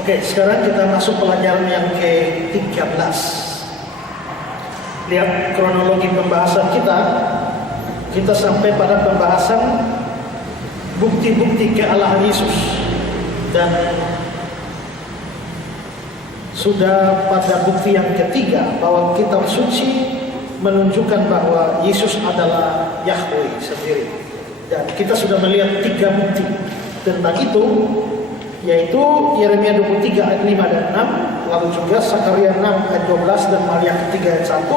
Oke, sekarang kita masuk pelajaran yang ke-13. Lihat kronologi pembahasan kita. Kita sampai pada pembahasan bukti-bukti kealahan Yesus. Dan sudah pada bukti yang ketiga bahwa kitab suci menunjukkan bahwa Yesus adalah Yahweh sendiri. Dan kita sudah melihat 3 bukti tentang itu, yaitu Yeremia 23 ayat 5 dan 6, lalu juga Sakaria 6 ayat 12 dan Maliaki 3 ayat 1,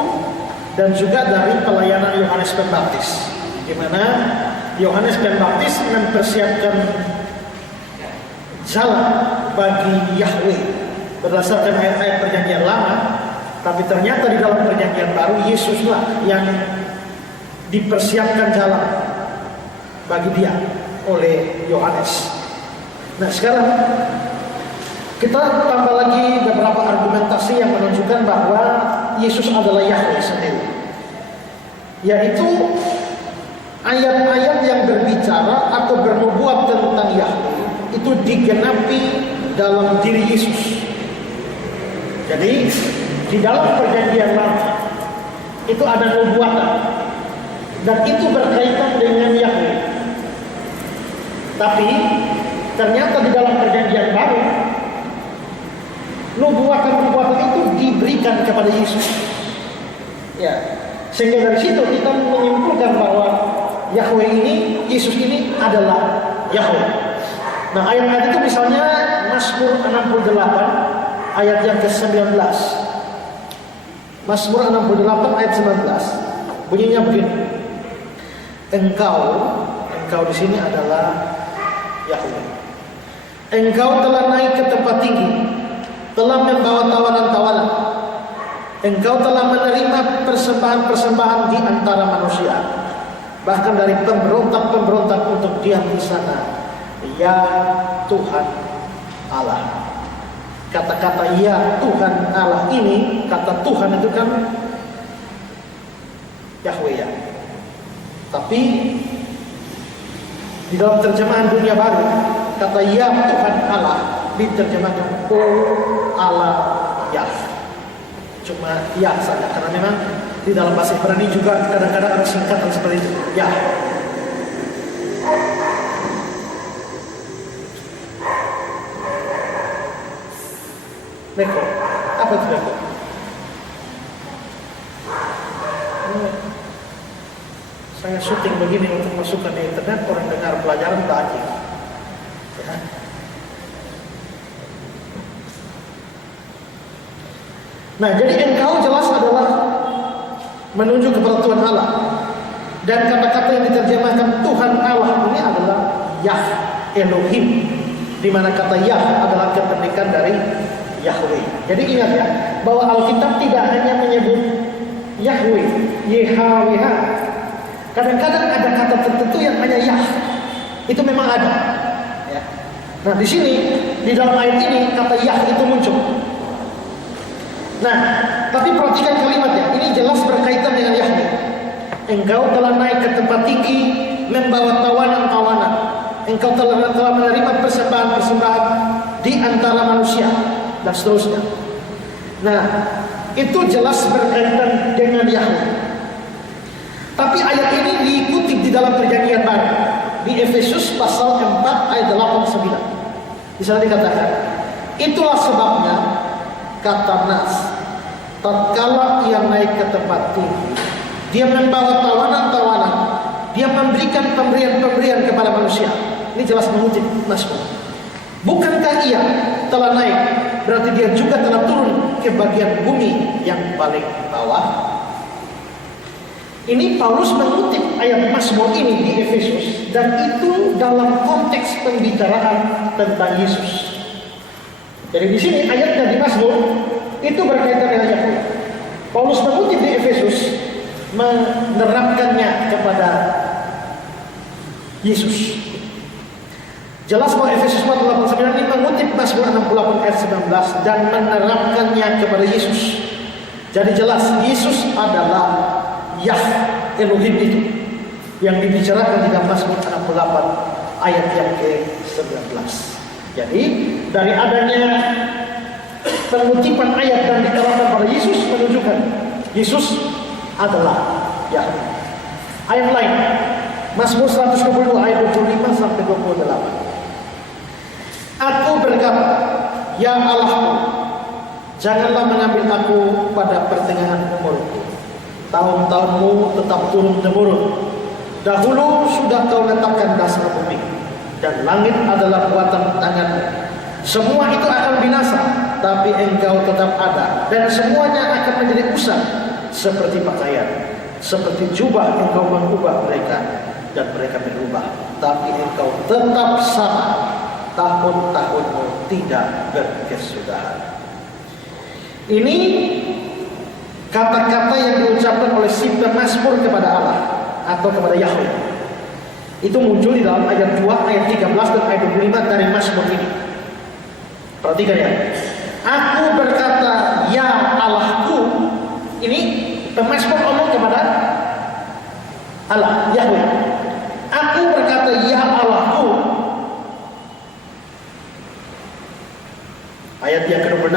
dan juga dari pelayanan Yohanes Pembaptis, di mana Yohanes Pembaptis mempersiapkan jalan bagi Yahweh berdasarkan ayat-ayat perjanjian lama. Tapi ternyata di dalam perjanjian baru Yesuslah yang dipersiapkan jalan bagi dia oleh Yohanes. Nah, sekarang kita tambah lagi beberapa argumentasi yang menunjukkan bahwa Yesus adalah Yahweh sendiri, yaitu ayat-ayat yang berbicara atau bernubuat tentang Yahweh itu digenapi dalam diri Yesus. Jadi di dalam perjanjian lama itu ada nubuatan dan itu berkaitan dengan Yahweh. Tapi ternyata di dalam perjanjian baru nubuatan-nubuatan itu diberikan kepada Yesus. Ya, sehingga dari situ kita menyimpulkan bahwa Yahweh ini, Yesus ini adalah Yahweh. Nah, ayat-ayat itu misalnya Mazmur 68 ayat yang ke-19. Mazmur 68 ayat 19. Bunyinya begini. Engkau di sini adalah Yahweh. Engkau telah naik ke tempat tinggi, telah membawa tawanan-tawanan. Engkau telah menerima persembahan-persembahan di antara manusia, bahkan dari pemberontak-pemberontak untuk diam di sana. Ya Tuhan Allah. Kata-kata ya Tuhan Allah ini, kata Tuhan itu kan Yahweh ya. Tapi di dalam terjemahan dunia baru, kata ya Tuhan Allah diterjemahkan Allah Yah. Cuma ya saja, karena memang di dalam bahasa Ibrani juga kadang-kadang ada singkatan seperti itu, ya. Neko, apa itu neko? Saya syuting begini untuk masukkan di internet, orang dengar pelajaran tadi. Ya. Nah, jadi engkau jelas adalah menunjuk kepada Tuhan Allah. Dan kata-kata yang diterjemahkan Tuhan Allah ini adalah Yah, Elohim, di mana kata Yah adalah kependekan dari Yahweh. Jadi ingat ya, bahwa Alkitab tidak hanya menyebut Yahweh, YHWH. Kadang-kadang ada kata tertentu yang hanya Yah. Itu memang ada. Ya. Nah, di sini di dalam ayat ini kata Yah itu muncul. Nah, tapi perhatikan kalimatnya. Ini jelas berkaitan dengan Yahweh. Engkau telah naik ke tempat tinggi, membawa tawanan-tawanan. Engkau telah menerima persembahan-persembahan di antara manusia, dan seterusnya. Nah, itu jelas berkaitan dengan Yahweh. Tapi ayat ini diikutip di dalam perjanjian baru di Efesus pasal 4 ayat 8-9. Di sana dikatakan, itulah sebabnya kata Nas, tatkala ia naik ke tempat tinggi, dia membawa tawanan-tawanan, dia memberikan pemberian-pemberian kepada manusia. Ini jelas mengutip Mazmur. Bukankah ia telah naik, berarti dia juga telah turun ke bagian bumi yang paling bawah? Ini Paulus mengutip ayat Mazmur ini di Efesus, dan itu dalam konteks pembicaraan tentang Yesus. Jadi di sini ayatnya di Mazmur itu berkaitan dengan Yahweh. Paulus mengutip di Efesus, menerapkannya kepada Yesus. Jelas bahwa Efesus 4:8-9 ini mengutip Mazmur 68 ayat 19 dan menerapkannya kepada Yesus. Jadi jelas Yesus adalah Yah, Elohim itu yang dibicarakan di dalam Mazmur 68 ayat yang ke-19. Jadi dari adanya pengutipan ayat dan diterapkan pada Yesus menunjukkan Yesus adalah Yahweh. Ayat lain, Mazmur 122 ayat 25 sampai 28. Aku berkata, ya Allahku, janganlah mengambil aku pada pertengahan umurku. Tahun-tahunmu tetap turun-temurun. Dahulu sudah kau letakkan dasar bumi, dan langit adalah buatan tanganmu. Semua itu akan binasa, tapi engkau tetap ada, dan semuanya akan menjadi usang seperti pakaian, seperti jubah engkau mengubah mereka, dan mereka berubah, tapi engkau tetap sama. Tahun-tahunmu tidak berkesudahan. Ini kata-kata yang diucapkan oleh si pemazmur kepada Allah atau kepada Yahweh. Itu muncul di dalam ayat 2, ayat 13 dan ayat 25 dari Mazmur ini. Perhatikan ya. Aku berkata, ya Allahku. Ini pemazmur ngomong kepada Allah, Yahweh. Aku berkata, ya Allahku. Ayat yang ke-26.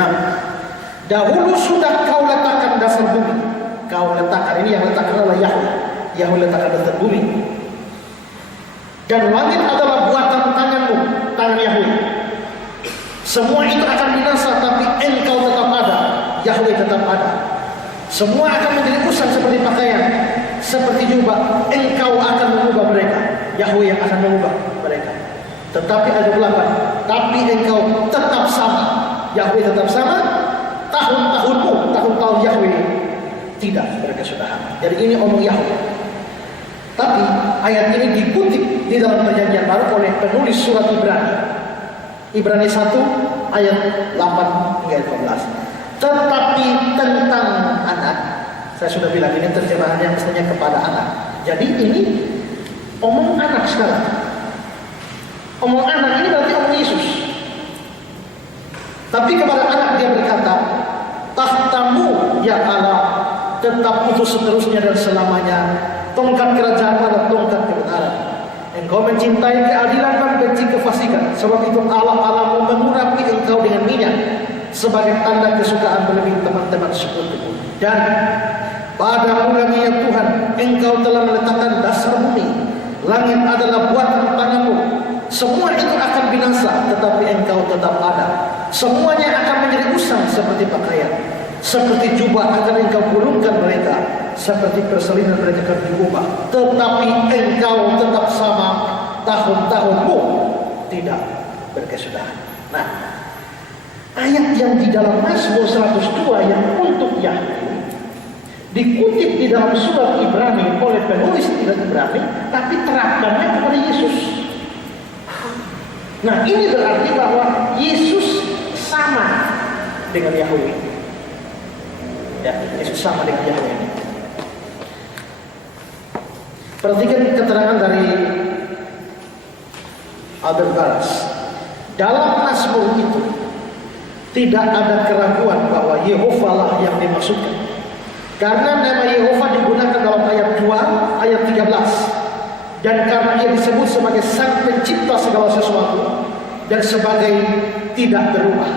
Dahulu sudah kau letakkan dasar bumi. Kau letakkan, ini yang letakkan adalah Yahweh. Yahweh letakkan dasar bumi. Dan langit adalah buatan tanganmu, tangan Yahweh. Semua itu akan binasa, tapi engkau tetap ada. Yahweh tetap ada. Semua akan menjadi usang seperti pakaian, seperti jubah. Engkau akan mengubah mereka. Yahweh yang akan mengubah mereka. Tetapi ada ulangan. Tapi engkau tetap sama. Yahweh tetap sama. Tahun-tahunmu, tahun-tahun Yahweh tidak berkesudahan. Jadi ini omong Yahweh. Tapi ayat ini dikutip di dalam perjanjian baru oleh penulis surat Ibrani. Ibrani 1 ayat 8 hingga 12. Tetapi tentang anak, saya sudah bilang ini terjemahannya mestinya kepada anak. Jadi ini omong anak sekarang. Omong anak ini berarti omong Yesus. Tapi kepada anak dia berkata, tahtamu ya Allah tetap untuk seterusnya dan selamanya. Tongkat kerajaan adalah tongkat kebenaran. Engkau mencintai keadilan dan benci kefasikan. Sebab itu Allah Allahmu mengurapi engkau dengan minyak sebagai tanda kesukaan berlebih teman-teman sekutumu. Dan pada mulanya ya Tuhan, engkau telah meletakkan dasar bumi. Langit adalah buatan tanganmu. Semua itu akan binasa, tetapi engkau tetap ada. Semuanya akan menjadi usang seperti pakaian, seperti jubah akan engkau gulungkan mereka, seperti persalinan mereka akan diubah. Tetapi engkau tetap sama, tahun-tahunmu tidak berkesudahan. Nah, ayat yang di dalam Mazmur 102 yang untuk Yahweh dikutip di dalam surat Ibrani oleh penulis surat Ibrani, tapi terapkannya kepada Yesus. Nah, ini berarti bahwa Yesus sama dengan Yahweh. Ya, Yesus sama dengan Yahweh. Perhatikan keterangan dari Albert Barnes. Dalam Mazmur itu tidak ada keraguan bahwa Yehova lah yang dimaksudkan. Karena nama Yehova digunakan dalam ayat 2, ayat 13. Dan karena ia disebut sebagai sang pencipta segala sesuatu dan sebagai tidak berubah.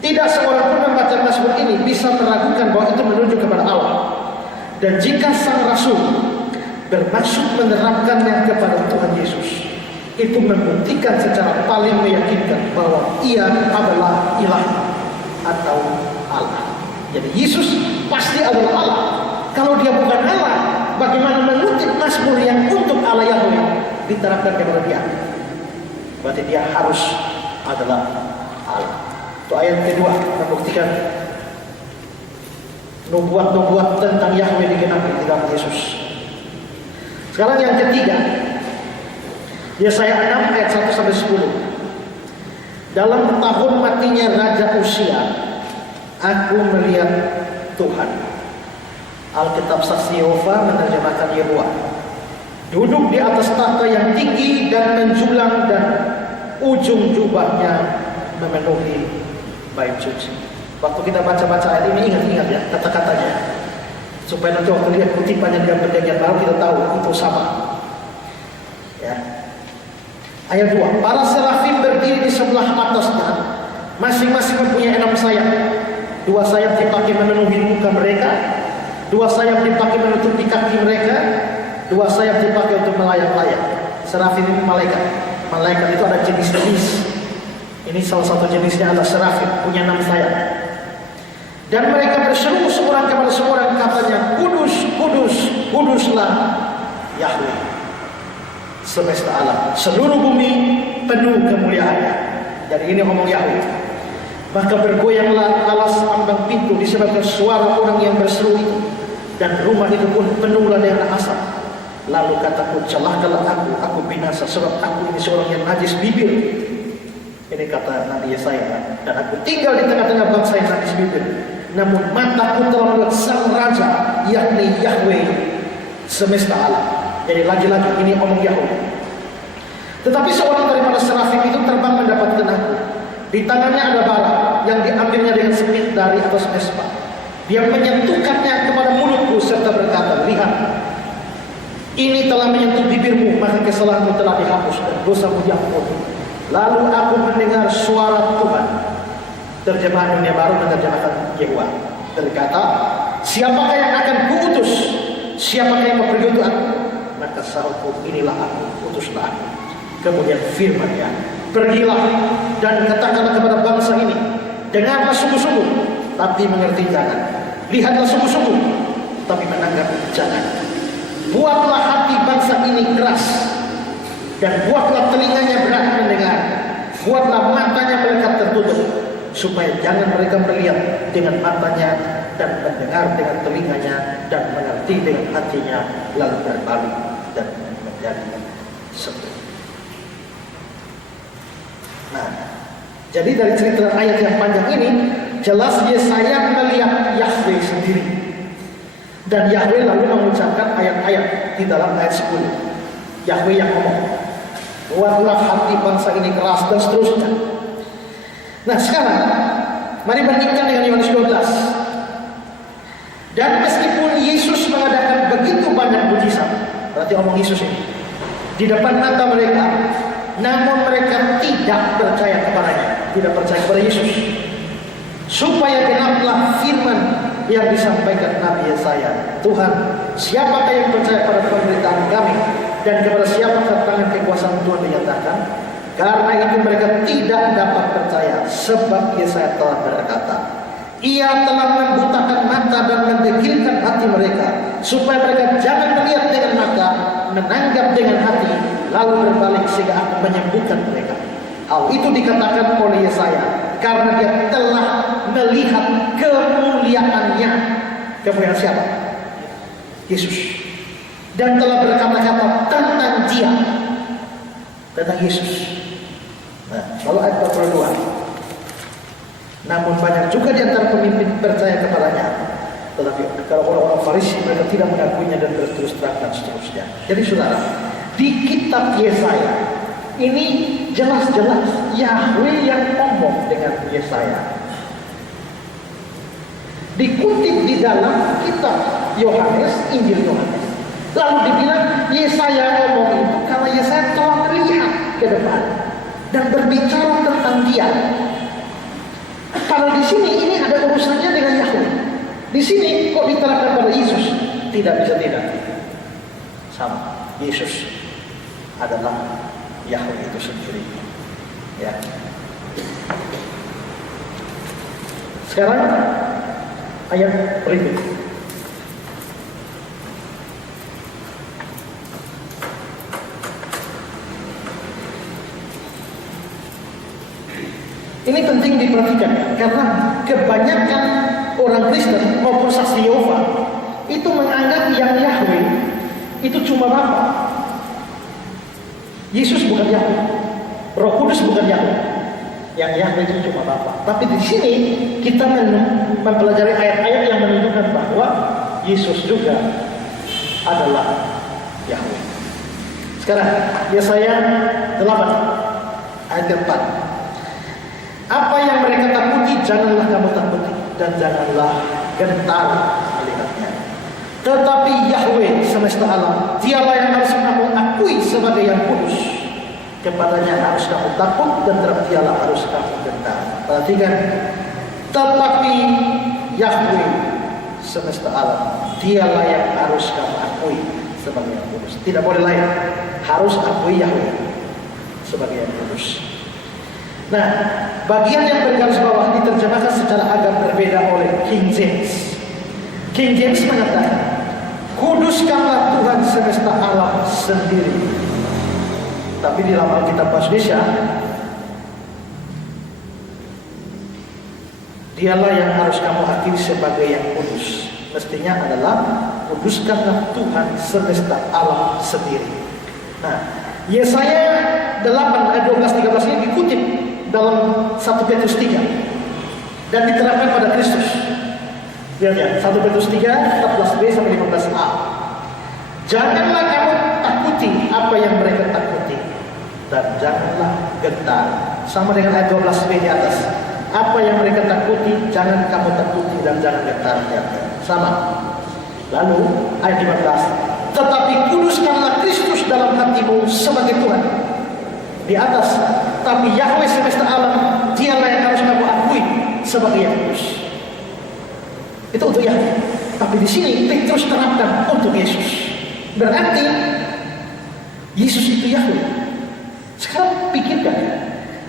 Tidak seorang pun membaca Mazmur ini bisa meragukan bahwa itu menunjuk kepada Allah. Dan jika sang rasul bermaksud menerapkannya kepada Tuhan Yesus, itu membuktikan secara paling meyakinkan bahwa ia adalah ilah atau Allah. Jadi Yesus pasti adalah Allah. Kalau dia bukan Allah, bagaimana mengutip Mazmur yang untuk Allah Yahweh diterapkan kepada dia? Berarti dia harus adalah Allah. Itu ayat kedua membuktikan nubuat-nubuat tentang Yahweh digenapi di dalam Yesus. Sekarang yang ketiga, Yesaya 6 ayat 1 sampai 10. Dalam tahun matinya Raja Uzia, aku melihat Tuhan. Alkitab Saksi Yehova menerjemahkan Yehuwa duduk di atas tahta yang tinggi dan menjulang, dan ujung jubahnya memenuhi bait suci. Waktu kita baca-baca ayat ini, ingat-ingat ya kata-katanya, supaya nanti waktu lihat kutipannya dalam perjanjian baru kita tahu itu sama. Ya. Ayat 2, para serafim berdiri di sebelah atasnya Masing-masing mempunyai 6 sayap. 2 sayap dipakai memenuhi muka mereka, 2 sayap dipakai menutupi kaki mereka, 2 sayap dipakai untuk melayang-layang. Serafim ini malaikat. Malaikat itu ada jenis-jenis. Ini salah satu jenisnya adalah serafim, punya 6 sayap. Dan mereka berseru seorang kepada seorang, katanya, Kudus, kudus, kuduslah Yahweh semesta alam, seluruh bumi penuh kemuliaannya. Jadi ini ngomong Yahweh. Maka bergoyanglah alas ambang pintu disebabkan suara orang yang berseru itu, dan rumah itu pun penuhlah dengan asap. Lalu kataku, celakalah aku binasa, sebab aku ini seorang yang najis bibir. Ini kata Nabi Yesaya. Dan aku tinggal di tengah-tengah bangsa yang najis bibir, namun mataku telah melihat sang raja, yakni Yahweh semesta alam. Jadi lagi-lagi ini omong Yahweh. Tetapi seorang daripada serafim itu terbang mendapatkan aku. Di tangannya ada bara yang diambilnya dengan semit dari atas mesbah. Dia menyentuhkannya kepada mulutku serta berkata, lihat, ini telah menyentuh bibirmu, maka kesalahanmu telah dihapus dan dosamu diampuni. Lalu aku mendengar suara Tuhan. Terjemahan Dunia Baru menerjemahkan Yehuwa. Berkata, siapakah yang akan kuutus? Siapakah yang mau pergi untuk aku? Maka sahutku, inilah aku, utuslah aku. Kemudian firman-Nya, pergilah dan katakanlah kepada bangsa ini, dengarlah sungguh-sungguh, tapi mengerti jangan. Lihatlah sungguh-sungguh, tapi menanggap jangan. Buatlah hati bangsa ini keras, dan buatlah telinganya berat mendengar. Buatlah matanya mereka tertutup, supaya jangan mereka melihat dengan matanya, dan mendengar dengan telinganya, dan mengerti dengan hatinya, lalu berbalik dan menjadi sembuh. Nah, jadi dari cerita ayat yang panjang ini, jelas Yesaya melihat Yahweh sendiri. Dan Yahweh lalu mengucapkan ayat-ayat di dalam ayat 10. Yahweh yang ngomong, buatlah hati bangsa ini keras, dan seterusnya. Nah sekarang, mari bandingkan dengan Yohanes 12. Dan meskipun Yesus mengadakan begitu banyak mujizat, berarti ngomong Yesus ini, di depan mata mereka, namun mereka tidak percaya kepadanya, tidak percaya kepada Yesus. Supaya genaplah firman yang disampaikan Nabi Yesaya, Tuhan, siapakah yang percaya pada pemberitaan kami, dan kepada siapakah tangan kekuasaan Tuhan dinyatakan? Karena itu mereka tidak dapat percaya, sebab Yesaya telah berkata, Ia telah membutakan mata dan mendegilkan hati mereka, supaya mereka jangan melihat dengan mata, menanggap dengan hati, lalu berbalik sehingga aku menyembuhkan mereka. Hal itu dikatakan oleh Yesaya karena dia telah melihat kemuliaannya. Kemuliaan siapa? Yesus. Dan telah berkata-kata tentang dia, tentang Yesus. Nah, lalu ayat 42. Namun banyak juga di antara pemimpin percaya kepadanya, tetapi kalau orang-orang Farisi mereka tidak mengakuinya dan terus terang dan seterusnya. Jadi saudara, di kitab Yesaya ini jelas-jelas Yahweh yang ngomong dengan Yesaya. Dikutip di dalam kitab Yohanes, Injil Yohanes. Lalu dibilang Yesaya ngomong itu karena Yesaya telah melihat ke depan dan berbicara tentang dia. Kalau di sini ini ada urusannya dengan Yahweh. Di sini kok diterapkan pada Yesus? Tidak bisa tidak. Sama. Yesus adalah Yahweh itu sendiri. Ya. Sekarang ayat berikut. Ini penting diperhatikan karena kebanyakan orang Kristen maupun saksi Yehova itu menganggap yang Yahweh itu cuma Bapa. Yesus bukan Yahweh, Roh Kudus bukan Yahweh. Yang Yahweh itu cuma Bapa. Tapi di sini kita mempelajari ayat-ayat yang menunjukkan bahwa Yesus juga adalah Yahweh. Sekarang Yesaya 8 ayat 4. Apa yang mereka takuti, janganlah kamu takuti, dan janganlah gentar melihatnya. Tetapi Yahweh semesta alam, dialah yang harus kamu akui sebagai yang kudus. kepadanya harus kamu takut dan terhadap dialah harus kamu gentar. Perhatikan, tetapi Yahweh semesta alam, dialah yang harus kamu akui sebagai yang kudus. Tidak boleh lain, harus akui Yahweh sebagai yang kudus. Nah, bagian yang bergaris bawah diterjemahkan secara agak berbeda oleh King James. King James mengatakan, kuduskanlah Tuhan semesta alam sendiri. Tapi di dalam Alkitab Bahasa Indonesia, dialah yang harus kamu akui sebagai yang kudus. Mestinya adalah kuduskanlah Tuhan semesta alam sendiri. Nah, Yesaya 8 ayat 12-13 ini dikutip dalam 1 Petrus 3 dan diterapkan pada Kristus. Lihat ya, 1 Petrus 3 14b sampai 15a. Janganlah kamu takuti apa yang mereka takuti, dan janganlah gentar. Sama dengan ayat 12b di atas. Apa yang mereka takuti, jangan kamu takuti dan jangan gentar. Sama. Lalu ayat 15. Tetapi kuduskanlah Kristus dalam hatimu sebagai Tuhan. Di atas. Tapi Yahweh semesta alam, dialah yang harus kamu akui sebagai yang kudus. Itu untuk Yahweh. Tapi di sini Petrus terapkan untuk Yesus. Berarti Yesus itu Yahweh. Sekarang pikirkan,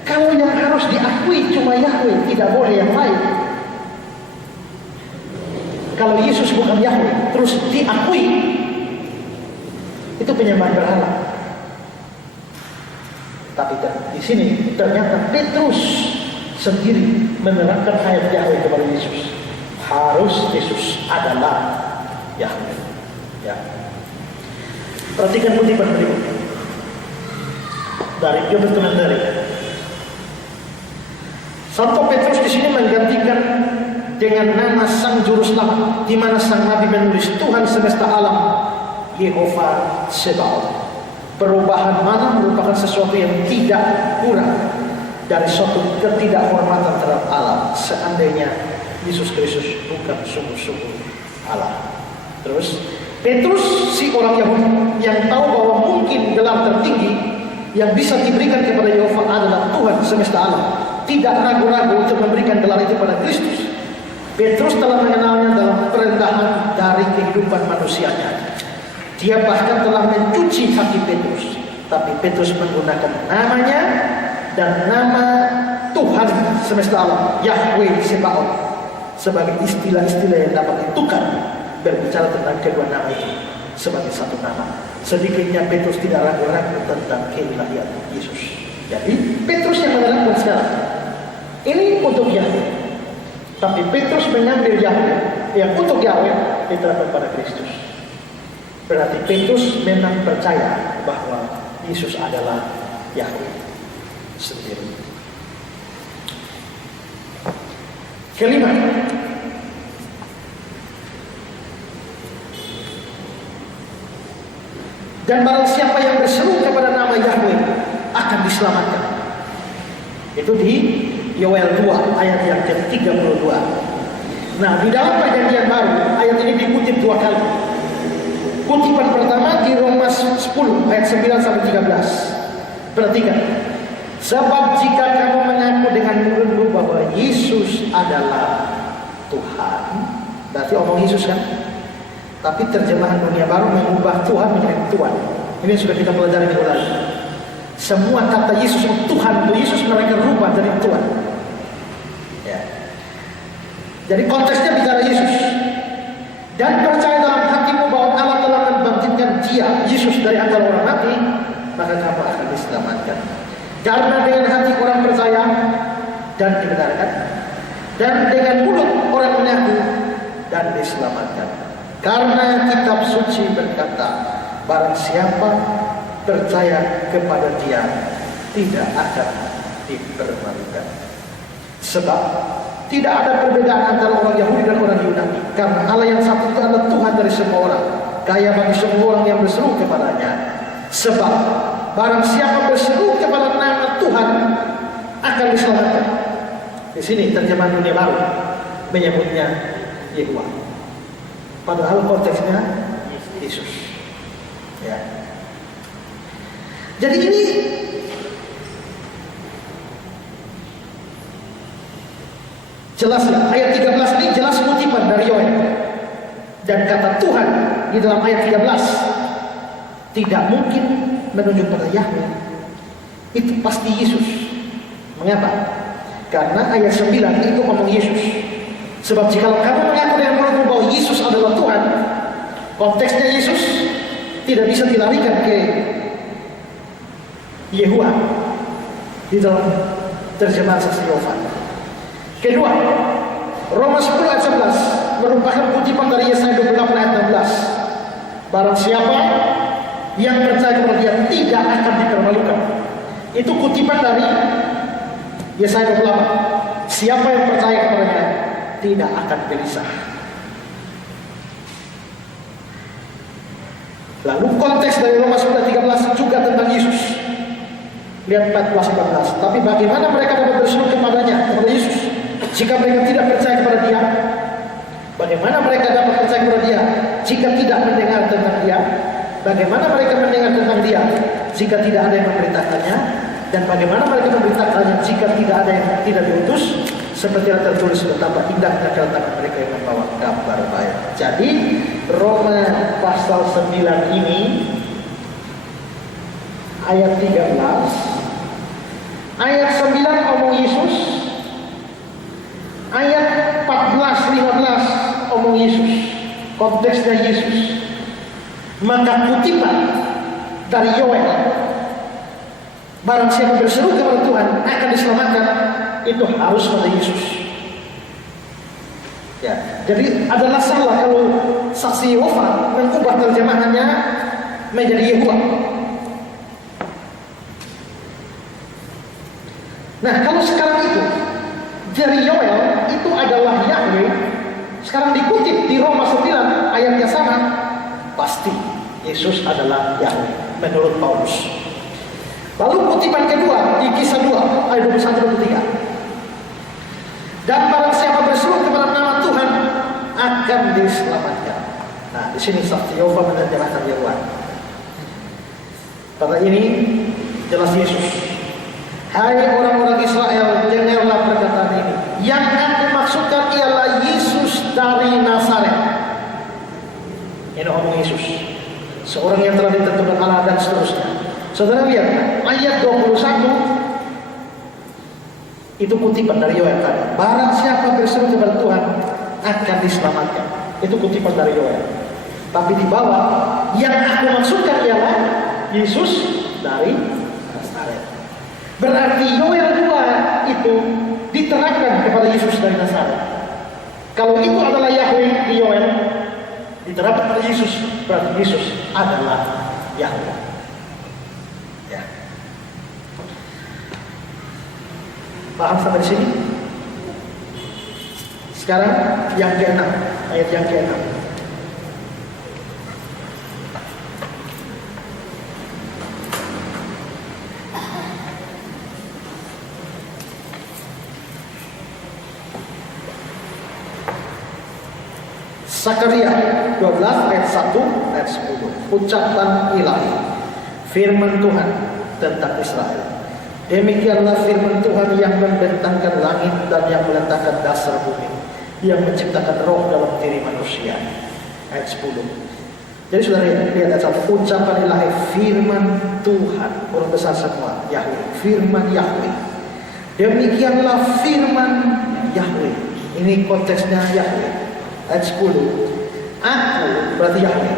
kalau yang harus diakui cuma Yahweh, tidak boleh yang lain. Kalau Yesus bukan Yahweh, terus diakui, itu penyembahan berhala. Tapi di sini ternyata Petrus sendiri menerapkan ayat Yahweh kepada Yesus. Harus Yesus adalah Yahweh. Ya. Perhatikan kutipan berikut dari John Commentary. Santo Petrus di sini menggantikan dengan nama Sang Juru Selamat, di mana sang Nabi menulis Tuhan semesta alam, Yehova Sebaot. Perubahan mana merupakan sesuatu yang tidak kurang dari suatu ketidakhormatan terhadap Allah, seandainya Yesus Kristus bukan sungguh-sungguh Allah. Terus Petrus, si orang Yahudi yang tahu bahwa mungkin gelar tertinggi yang bisa diberikan kepada Yehova adalah Tuhan semesta alam, tidak ragu-ragu untuk memberikan gelar itu pada Kristus. Petrus telah mengenalnya dalam perendahan dari kehidupan manusianya. Dia bahkan telah mencuci hati Petrus. Tapi Petrus menggunakan namanya dan nama Tuhan semesta alam, Yahweh Sebaot, sebagai istilah-istilah yang dapat ditukar berbicara tentang kedua nama itu sebagai satu nama. Sedikitnya Petrus tidak ragu-ragu tentang keilahian Yesus. Jadi Petrus yang menerangkan sekarang ini untuk Yahweh, tapi Petrus mengambil Yahweh yang untuk Yahweh diterapkan pada Kristus. Berarti Petrus memang percaya bahwa Yesus adalah Yahweh sendiri. Kelima, dan barang siapa yang berseru kepada nama Yahweh akan diselamatkan. Itu di Yoel 2 ayat yang ke-32. Nah, di dalam perjanjian baru ayat ini dikutip dua kali. Kutipan pertama di Roma 10 ayat 9 sampai 13. Perhatikan. Sebab jika kamu mengaku dengan mulutmu bahwa Yesus adalah Tuhan, berarti omong Yesus kan? Tapi terjemahan dunia baru mengubah Tuhan menjadi Tuhan. Ini sudah kita pelajari minggu lalu. Semua kata Yesus Tuhan untuk Yesus mereka rubah dari Tuhan. Ya. Jadi konteksnya bicara Yesus. Dan percaya dalam hatimu bahwa Allah telah membangkitkan Dia, Yesus, dari antara orang mati, maka kamu akan diselamatkan. Karena dengan hati orang percaya dan dibenarkan, dan dengan mulut orang mengaku dan diselamatkan. Karena kitab suci berkata, barang siapa percaya kepada Dia tidak akan dipermalukan. Sebab tidak ada perbedaan antara orang Yahudi dan orang Yunani, karena Allah yang satu itu adalah Tuhan dari semua orang, kaya bagi semua orang yang berseru kepadanya. Sebab barang siapa berseru kepada nama Tuhan akan diselamatkan. Di sini terjemahan dunia baru menyebutnya Yehuwa, padahal konteksnya Yesus. Ya. Jadi ini Jelas ya, ayat 13 ini jelas kutipan dari Yoel. Dan kata Tuhan di dalam ayat 13 tidak mungkin menunjuk pada Yahweh. Itu pasti Yesus. Mengapa? Karena ayat 9 itu ngomong Yesus. Sebab jika kamu mengaku dengan mulutmu bahwa Yesus adalah Tuhan, konteksnya Yesus tidak bisa dilarikan ke Yehua di dalam terjemahan saksi Yehova. Kedua, Roma 10 ayat 11 merupakan kutipan dari Yesaya 28 ayat 16. Barang siapa yang percaya kepada Dia tidak akan dipermalukan. Itu kutipan dari Yesaya 28. Siapa yang percaya kepada-Nya tidak akan gelisah. Lalu konteks dari Roma 9:13 juga tentang Yesus. Lihat 14-15. Tapi bagaimana mereka dapat berseru kepada-Nya, kepada Yesus, jika mereka tidak percaya kepada Dia? Bagaimana mereka dapat percaya kepada Dia jika tidak mendengar tentang Dia? Bagaimana mereka mendengar tentang Dia jika tidak ada yang memberitakannya? Dan bagaimana mereka memberitakannya jika tidak ada yang tidak diutus? Seperti yang tertulis, betapa indahnya kedatangan mereka yang membawa kabar baik. Jadi Roma pasal 9 ini ayat 13, ayat 9 omong Yesus, ayat 14-15 omong Yesus, konteksnya Yesus. Maka kutipan dari Yoel, barang siapa berseru kepada Tuhan akan diselamatkan, itu harus pada Yesus. Ya, jadi adalah salah kalau saksi Yehova mengubah terjemahannya menjadi Yehua. Nah, kalau sekarang itu dari Yoel itu adalah Yahweh, sekarang dikutip di Roma 9 ayat yang sama, pasti Yesus adalah Yahweh menurut Paulus. Lalu kutipan kedua di Kisah 2 ayat 21-23. Dan barang siapa berseru kepada nama Tuhan akan diselamatkan. Nah, di sini saksi Yehova menerjemahkan Yehua. Pada ini jelas Yesus. Hai orang-orang Israel, dengarlah perkataan ini. Yang aku maksudkan ialah Yesus dari Nazaret. Ini omong Yesus, seorang yang telah ditentukan Allah dan seterusnya. Saudara lihat ayat 21, itu kutipan dari Yoel tadi. Barang siapa berseru kepada Tuhan akan diselamatkan. Itu kutipan dari Yoel. Tapi di bawah yang aku maksudkan ialah Yesus dari Nazaret. Berarti Yoel 2 itu diterapkan kepada Yesus dari Nazaret. Kalau itu adalah Yahweh di Yoel, diterapkan pada Yesus, berarti Yesus adalah Yahweh. Ya. Paham sampai di sini? Sekarang yang ke-6, ayat yang ke-6. Sakaria 12 ayat 1 ayat 10. Ucapan ilahi, firman Tuhan tentang Israel. Demikianlah firman Tuhan yang membentangkan langit dan yang meletakkan dasar bumi, yang menciptakan roh dalam diri manusia. Ayat 10. Jadi saudara lihat ayat 1. Ucapan ilahi, firman Tuhan, huruf besar semua, Yahweh, firman Yahweh. Demikianlah firman Yahweh. Ini konteksnya Yahweh. Ayat 10. Aku, berarti Yahweh,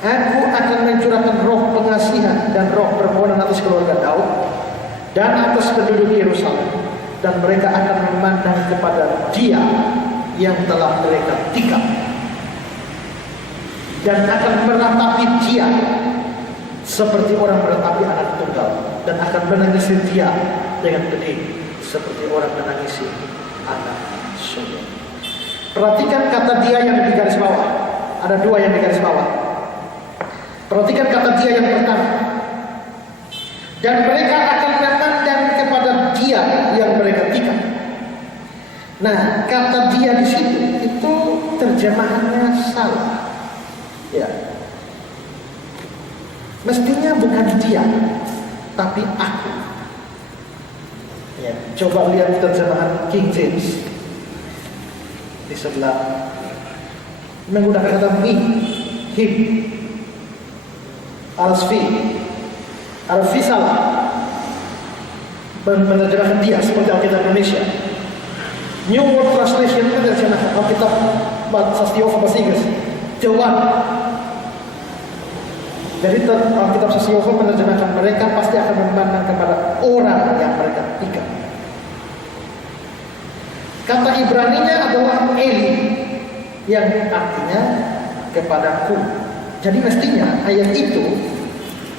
aku akan mencurahkan roh pengasihan dan roh permohonan atas keluarga Daud dan atas penduduk Yerusalem, dan mereka akan memandang kepada Dia yang telah mereka tikam, dan akan meratapi Dia seperti orang meratapi anak tunggal, dan akan menangisi Dia dengan pedih seperti orang menangisi anak sulung. Perhatikan kata Dia yang di garis bawah. Ada dua yang di garis bawah. Perhatikan kata Dia yang pertama. Dan mereka akan memandang kepada Dia yang mereka tikam. Nah, kata Dia di situ itu terjemahannya salah. Ya. Mestinya bukan Dia, tapi aku. Ya, coba lihat terjemahan King James. di sebelah menggunakan kata me, him, alasfi, alasfi salah menerjemahkan dia seperti Alkitab Indonesia. New World Translation menerjemahkan Alkitab Sastiofa bahasa Inggris, the one. Jadi Alkitab Sastiofa menerjemahkan mereka pasti akan memandang kepada orang yang mereka ikat. Kata Ibraninya adalah Eli, yang artinya kepadaku. Jadi mestinya ayat itu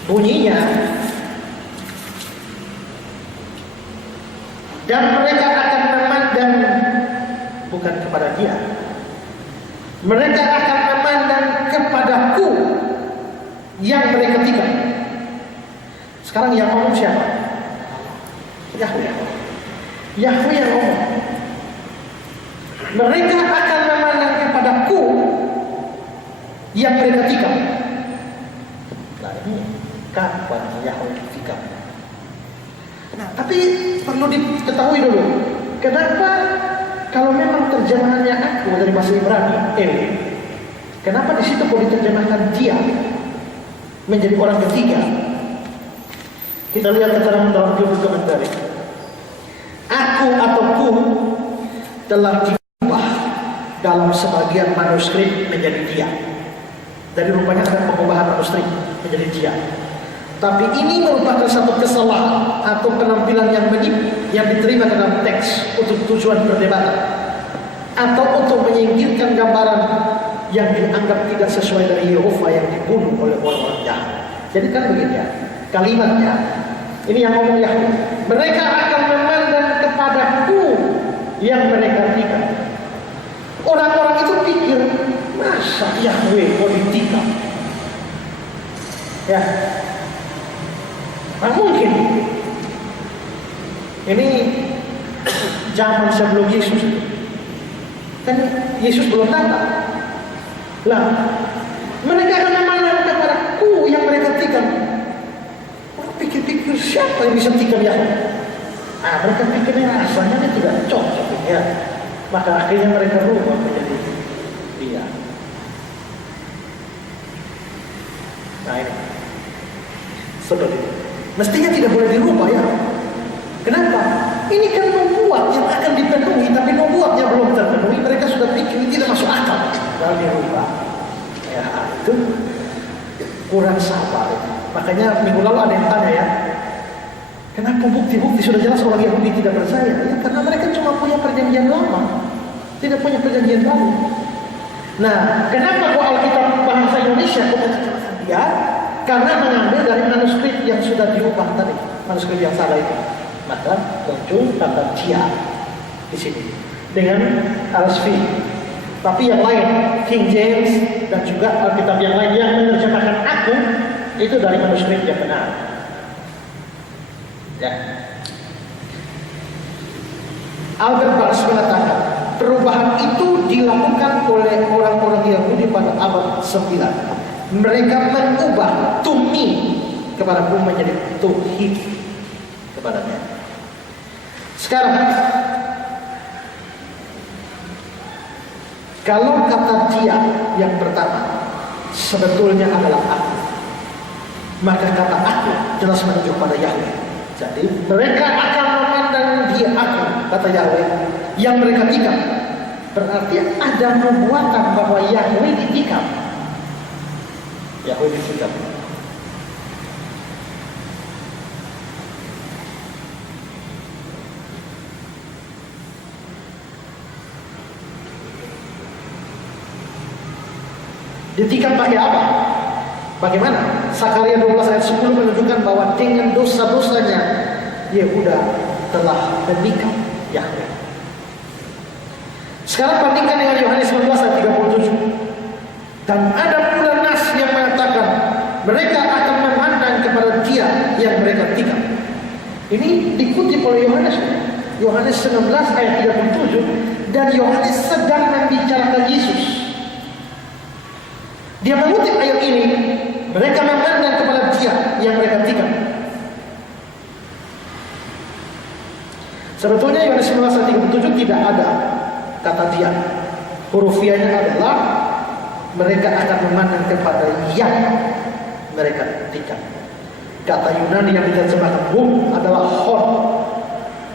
bunyinya, dan mereka akan memandang bukan kepada dia, mereka akan memandang kepadaku yang mereka tikam. Sekarang yang ngomong siapa? Yahweh. Yahweh yang ngomong. Mereka akan memandang kepadaku yang mereka tikam. Nah ini kapan Yahweh tikam? Nah tapi perlu diketahui dulu, kenapa kalau memang terjemahannya aku dari bahasa Ibrani, kenapa di situ boleh diterjemahkan dia menjadi orang ketiga? Kita lihat keterangan dalam Google komentar. Aku atau ku telah diubah dalam sebagian manuskrip menjadi dia. Dari rupanya ada pengubahan manuskrip menjadi dia. Tapi ini merupakan satu kesalahan atau penampilan yang menipu yang diterima dalam teks untuk tujuan perdebatan atau untuk menyingkirkan gambaran yang dianggap tidak sesuai dari Yehova yang dibunuh oleh orang-orang jahat. Jadi kan begini ya, kalimatnya ini yang ngomong Yahweh. Mereka akan memandang kepadaku yang mereka tikam. Orang-orang itu pikir, masa Yahweh mau ditikam? Ya, nah, mungkin ini zaman sebelum Yesus, kan Yesus belum datang. Lah, mereka akan memandang kepadaku yang mereka tikam. Orang pikir-pikir siapa yang bisa tikam Yahweh? Ah, mereka pikirnya rasanya tidak cocok ya. Maka akhirnya mereka rubah menjadi dia. Nah ini seperti itu. Mestinya tidak boleh dirubah ya. Kenapa? Ini kan nubuat yang akan dipenuhi, tapi nubuatnya belum terpenuhi. Mereka sudah pikir ini tidak masuk akal, lalu dirubah. Ya itu kurang sabar. Makanya minggu lalu ada yang tanya ya, kenapa bukti-bukti sudah jelas orang Yahudi tidak percaya? Ya karena mereka cuma punya perjanjian lama, tidak punya perjanjian baru. Nah, kenapa kok Alkitab bahasa Indonesia kok mengatakan dia? Karena mengambil dari manuskrip yang sudah diubah tadi, manuskrip yang salah itu. Maka muncul kata dia di sini dengan alasfi. Tapi yang lain, King James dan juga Alkitab yang lain yang menerjemahkan aku itu dari manuskrip yang benar. Ya. Albert Barnes mengatakan perubahan itu dilakukan oleh orang-orang Yahudi pada abad 9. Mereka mengubah tumi kepadaku menjadi tuhid kepadanya. Sekarang kalau kata dia yang pertama sebetulnya adalah aku, maka kata aku jelas menunjuk pada Yahweh. Jadi mereka akan memandang dia aku, kata Yahweh, yang mereka tikam. Berarti ada nubuatan bahwa Yahweh ditikam. Yahweh ditikam. Ditikam pakai apa? Bagaimana? Sakaria 12 ayat 10 menunjukkan bahwa dengan dosa-dosanya Yehuda telah menikam Yahweh. Sekarang bandingkan dengan Yohanes 19 ayat 37. Dan ada pula nas yang mengatakan mereka akan memandang kepada dia yang mereka tikam. Ini dikutip oleh Yohanes. Yohanes 19 ayat 37. Dan Yohanes sedang membicarakan Yesus. Dia mengutip ayat ini, mereka memandang kepada dia yang mereka tikam. Sebetulnya Yohanes 19 ayat 37 tidak ada kata dia. Hurufiahnya adalah mereka akan memandang kepada yang mereka tikam. Kata Yunani yang diterjemahkan hum adalah hon,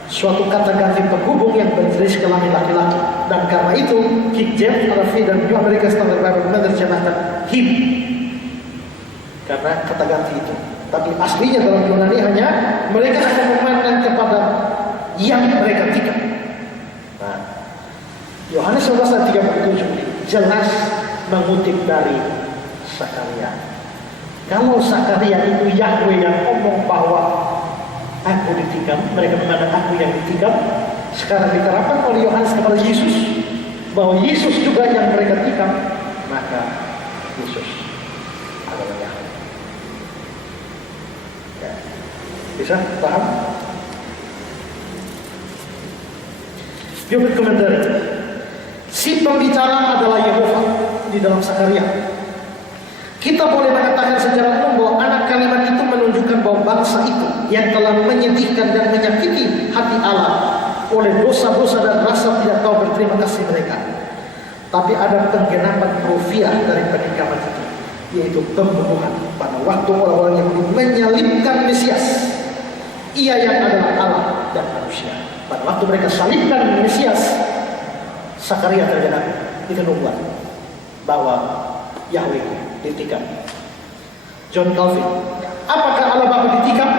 suatu kata ganti penghubung yang berjenis kelamin laki-laki. Dan karena itu King James, RV dan New American Standard Bible menerjemahkan him karena kata ganti itu. Tapi aslinya dalam Yunani hanya mereka akan memandang kepada yang mereka tikam. Nah, Yohanes 11 ayat 37 jelas mengutip dari Sakaria. Kalau Sakaria itu Yahweh yang ngomong bahwa aku ditikam, mereka memandang aku yang ditikam. Sekarang diterapkan oleh Yohanes kepada Yesus bahwa Yesus juga yang mereka tikam, maka Yesus adalah Yahweh. Ya. Bisa paham? Yuk komentar. Si pembicara adalah Yehova di dalam Sakaria. Kita boleh mengatakan secara umum bahwa anak kalimat itu menunjukkan bahwa bangsa itu yang telah menyedihkan dan menyakiti hati Allah oleh dosa-dosa dan rasa tidak tahu berterima kasih mereka. Tapi ada penggenapan rufiah dari penikaman itu, yaitu pembunuhan pada waktu orang-orang Yahudi menyalibkan Mesias. Ia yang adalah Allah dan manusia. Pada waktu mereka salibkan Mesias, Sakaria tergenap. Itu nubuat bahwa Yahweh ditikam. John Calvin, apakah Allah Bapa ditikam?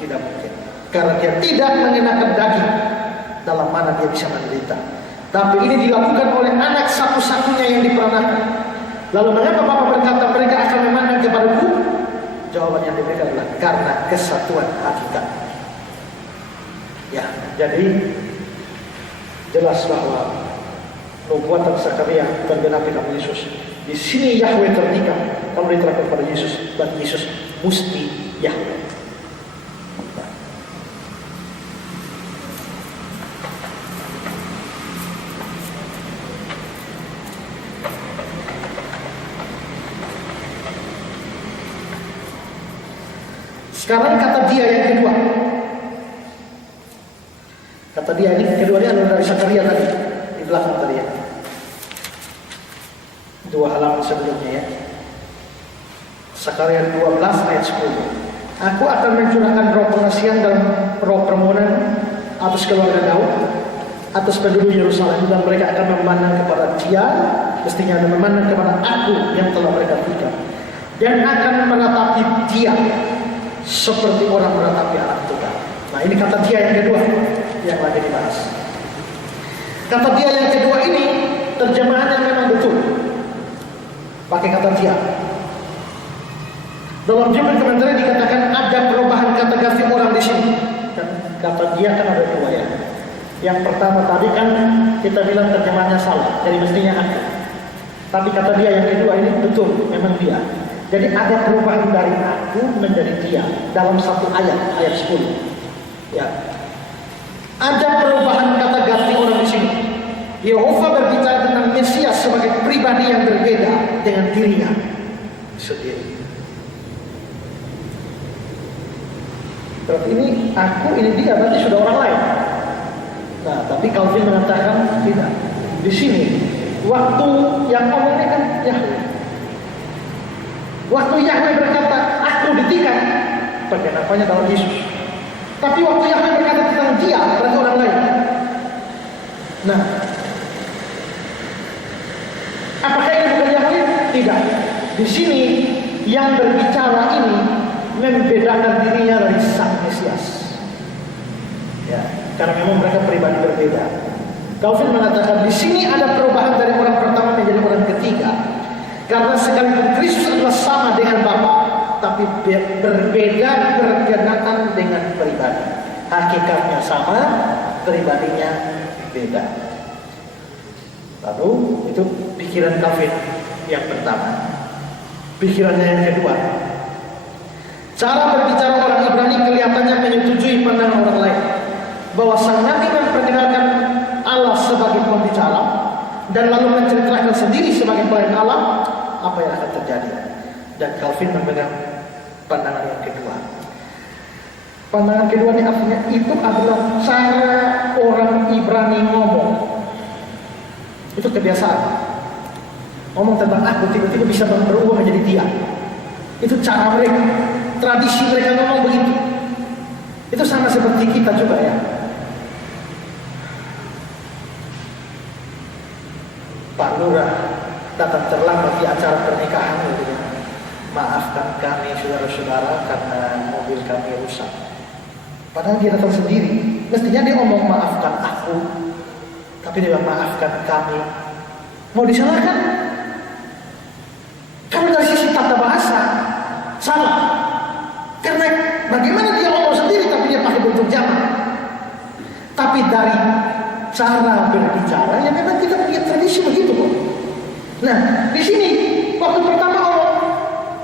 Tidak mungkin, karena dia tidak mengenakan daging, dalam mana dia bisa menderita. Tapi ini dilakukan oleh anak satu-satunya yang diperanakan. Lalu mengapa Bapa berkata mereka akan memandang kepadaku? Jawaban yang diberikan adalah karena kesatuan hakikat. Ya, jadi jelas bahwa nubuatan Sakaria tergenap di dalam Yesus. Di sini Yahweh tertikam kalau diterapkan pada Yesus, dan Yesus mesti Yahweh. Sekarang kata dia yang kedua. Kata dia ini keduanya adalah dari Sakaria tadi, di belakang tadi ya. 2 halaman sebelumnya ya. Sakaria 12 ayat 10. Aku akan mencurahkan roh pengasihan dan roh permohonan atas keluarga Daud, atas penduduk Yerusalem, dan mereka akan memandang kepada dia, mestinya ada memandang kepada aku yang telah mereka tikam, dan akan menatapi dia seperti orang menatapi anak tunggal. Nah, ini kata dia yang kedua yang lagi dibahas. Kata dia yang kedua ini terjemahannya memang betul. Pakai kata dia. Dalam jumlah komentar dikatakan ada perubahan kata ganti orang di sini. Kata dia kan ada 2 ya. Yang pertama tadi kan kita bilang terjemahannya salah, jadi mestinya aku. Tapi kata dia yang kedua ini betul, memang dia. Jadi ada perubahan dari aku menjadi dia dalam satu ayat 10. Ya. Ada perubahan kata ganti orang di sini. Yehova berbicara tentang Mesias sebagai pribadi yang berbeda dengan dirinya sendiri. Berarti ini aku, ini dia, berarti sudah orang lain. Nah, tapi Calvin mengatakan tidak. Di sini waktu yang ngomongnya kan Yahweh. Waktu Yahweh berkata aku ditikam, perkenapannya dalam Yesus. Tapi waktu Yahweh berkata tentang dia, berarti orang lain. Nah, apakah ini bukan Yahweh? Tidak. Di sini yang berbicara ini membedakan dirinya dari Sang Mesias. Ya, karena memang mereka pribadi berbeda. Calvin mengatakan di sini ada perubahan dari orang pertama menjadi orang ketiga. Karena sekalipun Kristus adalah sama dengan Bapa, tapi berbeda perkenaan dengan pribadi. Hakikatnya sama, pribadinya beda. Lalu itu pikiran Calvin yang pertama. Pikirannya yang kedua, cara berbicara orang Ibrani kelihatannya menyetujui pandangan orang lain bahwa sang nabi memperkenalkan Allah sebagai pembicara dan lalu menceritakan sendiri sebagai pelayan Allah. Apa yang akan terjadi? Dan Calvin memegang pandangan yang kedua. Pandangan kedua ini artinya itu adalah cara orang Ibrani ngomong. Itu kebiasaan. Ngomong tentang aku tiba-tiba bisa berubah menjadi dia. Itu cara mereka, tradisi mereka ngomong begitu. Itu sama seperti kita juga ya. Pak Lurah datang terlambat di acara pernikahan gitu. Maafkan kami saudara-saudara karena mobil kami rusak. Padahal dia datang sendiri. Mestinya dia ngomong maafkan aku, tapi dia maafkan kami. Mau disalahkan? Kalau dari sisi tata bahasa salah. Karena bagaimana dia ngomong sendiri tapi dia pakai bentuk jamak. Tapi dari cara berbicara ya memang kita punya tradisi begitu kok. Nah, di sini waktu pertama ngomong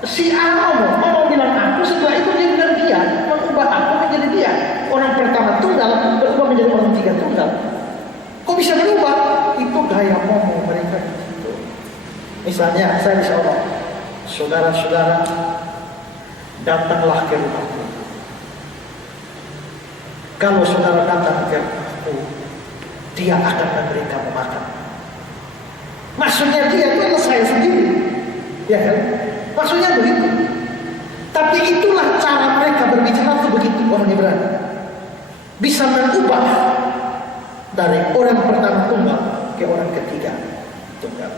si A ngomong bilang aku, setelah itu dia bilang dia, mengubah aku menjadi dia. Orang pertama tunggal berubah menjadi orang tiga tunggal. Kok bisa berubah? Itu gaya ngomong mereka gitu. Misalnya saya bisa ngomong, saudara-saudara, datanglah ke rumahku. Kalau saudara datang ke rumahku, dia akan memberi kamu makan. Maksudnya dia itu adalah saya sendiri, ya kan? Maksudnya begitu. Tapi itulah cara mereka berbicara itu begitu, orang Ibrani. Bisa mengubah dari orang pertama tunggal ke orang ketiga tunggal.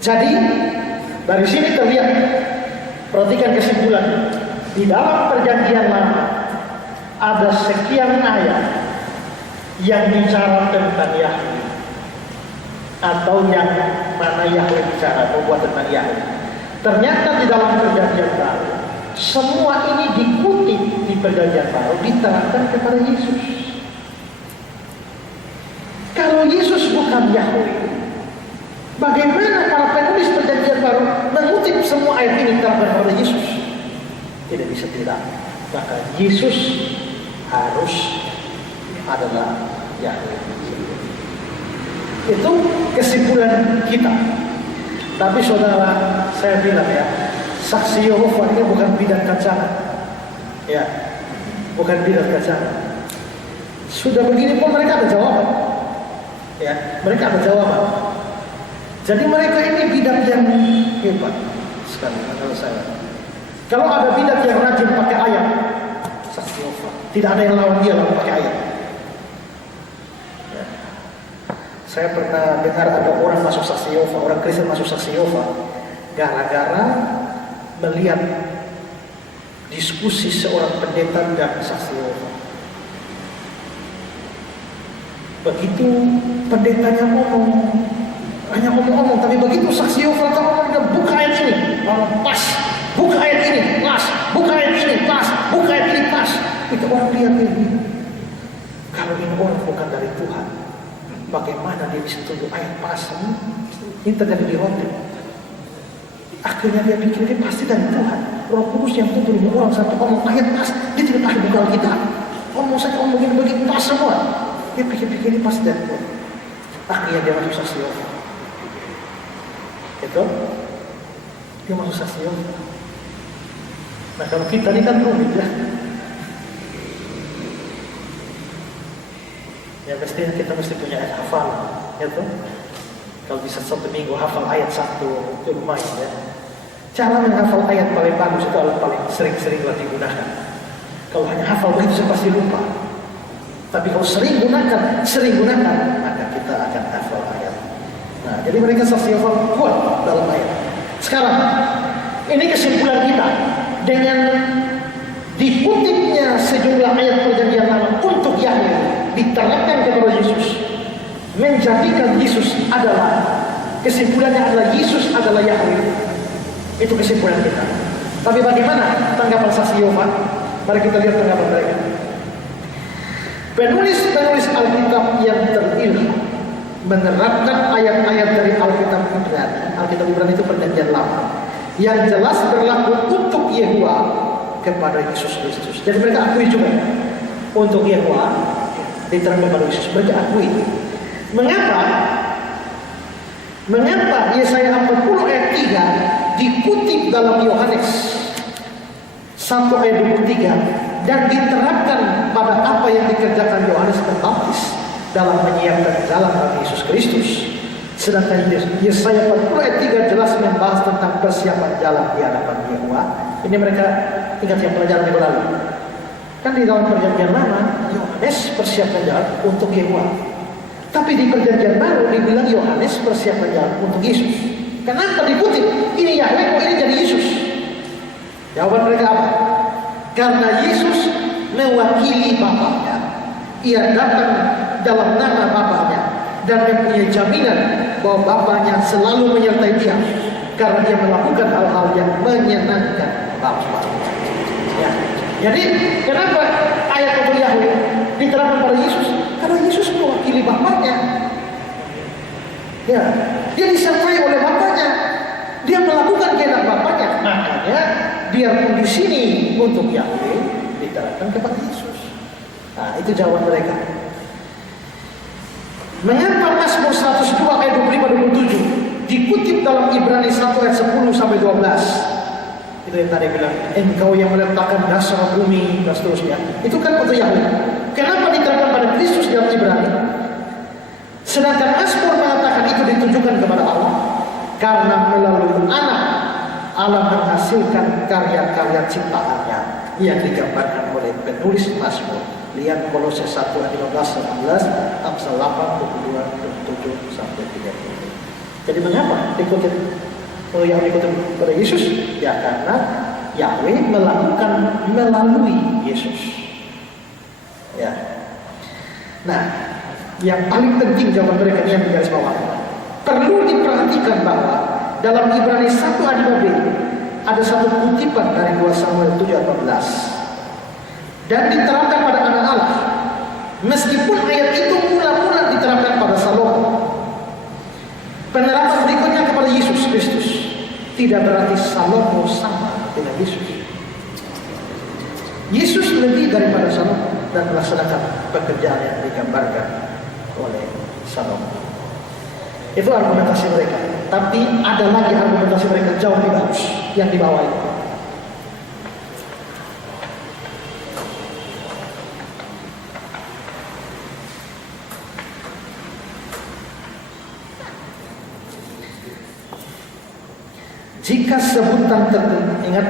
Jadi dari sini terlihat, perhatikan kesimpulan, di dalam perjanjian lama ada sekian ayat yang bicara tentang Yahweh, atau yang mana Yahweh bicara membuat tentang Yahweh. Ternyata di dalam perjanjian baru semua ini dikutip di perjanjian baru diterapkan kepada Yesus. Kalau Yesus bukan Yahweh, bagaimana para penulis perjanjian baru mengutip semua ayat ini diterapkan kepada Yesus? Tidak bisa tidak. Maka Yesus harus adalah Yahweh. Itu kesimpulan kita. Tapi saudara, saya bilang ya, saksi Yehova ini bukan bidan kacang. Ya, bukan bidan kacang. Sudah begini pun mereka ada jawaban. Ya, mereka ada jawaban. Jadi mereka ini bidat yang hebat sekali menurut saya. Kalau ada bidat yang rajin pakai ayat, saksi Yehova, tidak ada yang lawan dia lalu pakai ayat. Ya. Saya pernah dengar ada orang masuk saksi Yehova, orang Kristen masuk saksi Yehova, gara-gara melihat diskusi seorang pendeta dan saksi Yehova. Begitu pendetanya ngomong, hanya ngomong-ngomong, tapi begitu saksi Yehova ngomong, buka ayat ini, pas, buka ayat ini, pas, buka ayat ini, pas, buka ayat ini, pas. Itu orang lihat ini. Kalau ini orang bukan dari Tuhan, bagaimana dia bisa tunjuk ayat pas? Ini terjadi di hotel. Akhirnya dia pikir ini pasti dari Tuhan. Roh Kudus yang tuntun orang satu ngomong ayat pas, dia tidak pakai buka kita. Ngomong saya ngomong begini pas semua. Dia pikir-pikir ini pasti dari Tuhan. Akhirnya dia masuk saksi Yehova. Itu dia masuk saksi Yehova. Nah kalau kita ini kan rumit ya. Ya mestinya kita mesti punya ayat hafal, gitu. Kalau bisa satu minggu hafal ayat satu itu lumayan ya. Cara menghafal ayat paling bagus itu adalah paling sering-seringlah digunakan. Kalau hanya hafal begitu saya pasti lupa. Tapi kalau sering gunakan, maka kita akan hafal ayat. Nah, jadi mereka saksi Yehova kuat dalam ayat. Sekarang, ini kesimpulan kita dengan dikutipnya sejumlah ayat perjanjian lama untuk Yahweh diterapkan kepada Yesus, menjadikan Yesus adalah, kesimpulannya adalah Yesus adalah Yahweh. Itu kesimpulan kita. Tapi bagaimana tanggapan saksi Yehova? Mari kita lihat tanggapan mereka. Penulis-penulis Alkitab yang terilham menerapkan ayat-ayat dari Alkitab Ibrani. Alkitab Ibrani itu perjanjian lama yang jelas berlaku untuk Yehuwa kepada Yesus Kristus. Jadi mereka akui juga untuk Yehuwa diterapkan kepada Yesus. Mereka akui. Mengapa Yesaya 40 ayat 3 dikutip dalam Yohanes 1 ayat 23, dan diterapkan pada apa yang dikerjakan Yohanes Pembaptis dalam menyiapkan jalan bagi Yesus Kristus. Sedangkan Yesaya 40 ayat 3 jelas membahas tentang persiapan jalan di hadapan Yehova. Ini mereka ingat yang pelajaran minggu lalu. Kan di dalam perjanjian lama Yohanes persiapkan jalan untuk Yehova. Tapi di perjanjian baru dibilang Yohanes persiapkan jalan untuk Yesus. Kenapa dikutip? Ini Yahweh, ini jadi Yesus. Jawaban mereka apa? Karena Yesus mewakili Bapaknya. Ia datang dalam nama Bapaknya dan mempunyai jaminan bahwa Bapaknya selalu menyertai dia karena dia melakukan hal-hal yang menyenangkan Bapa. Ya. Jadi kenapa ayat untuk Yahweh diterapkan pada Yesus? Karena Yesus mewakili Bapaknya. Ya, dia disertai oleh Bapaknya. Dia melakukan kehendak Bapaknya. Makanya biarpun di sini untuk Yahweh diterapkan kepada Yesus. Nah, itu jawaban mereka. Mengapa Mazmur 102 ayat 25-27 dikutip dalam Ibrani 1 ayat 10 sampai 12? Itu yang tadi bilang, engkau yang meletakkan dasar bumi dan seterusnya. Itu kan untuk Yahweh. Kenapa diterapkan pada Kristus dalam Ibrani? Sedangkan Mazmur mengatakan itu ditujukan kepada Allah karena melalui anak Allah menghasilkan karya-karya ciptaannya yang digambarkan oleh penulis Mazmur. Lihat Kolose 1 ayat 15-16, Amsal 8, 22, 27 sampai 30. Jadi mengapa dikutip yang dikutip pada Yesus? Ya karena Yahweh melakukan melalui Yesus. Ya. Nah, yang paling penting jawaban mereka ini yang digaris bawah. Perlu diperhatikan bahwa dalam Ibrani 1 ayat 5b ada satu kutipan dari 2 Samuel 7:14. Dan diterapkan pada anak Allah. Meskipun ayat itu mula-mula diterapkan pada Salomo, penerapan berikutnya kepada Yesus Kristus tidak berarti Salomo sama dengan Yesus. Yesus lebih daripada Salomo dan melaksanakan pekerjaan yang digambarkan oleh Salomo. Itu argumentasi mereka. Tapi ada lagi argumentasi mereka jauh lebih bagus yang di bawah itu. Jika sebutan tertentu, ingat